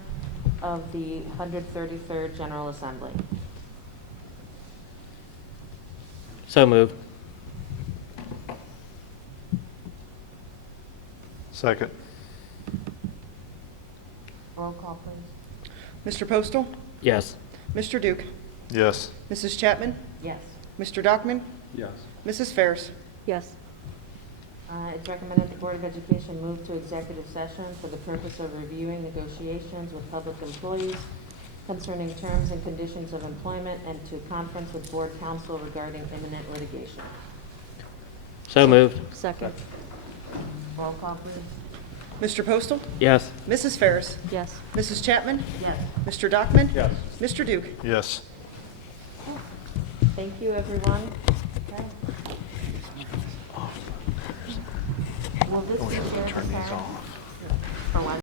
of the 133rd General Assembly. So moved. Second. Roll call, please. Mr. Postal? Yes. Mr. Duke? Yes. Mrs. Chapman? Yes. Mr. Dockman? Yes. Mrs. Ferris? Yes. It's recommended the Board of Education move to executive session for the purpose of reviewing negotiations with public employees concerning terms and conditions of employment and to conference with board counsel regarding imminent litigation. So moved. Second. Roll call, please. Mr. Postal? Yes. Mrs. Ferris? Yes. Mrs. Chapman? Yes. Mr. Dockman? Yes. Mr. Duke? Yes. Thank you, everyone. Okay. Will this be shared with parents? For one?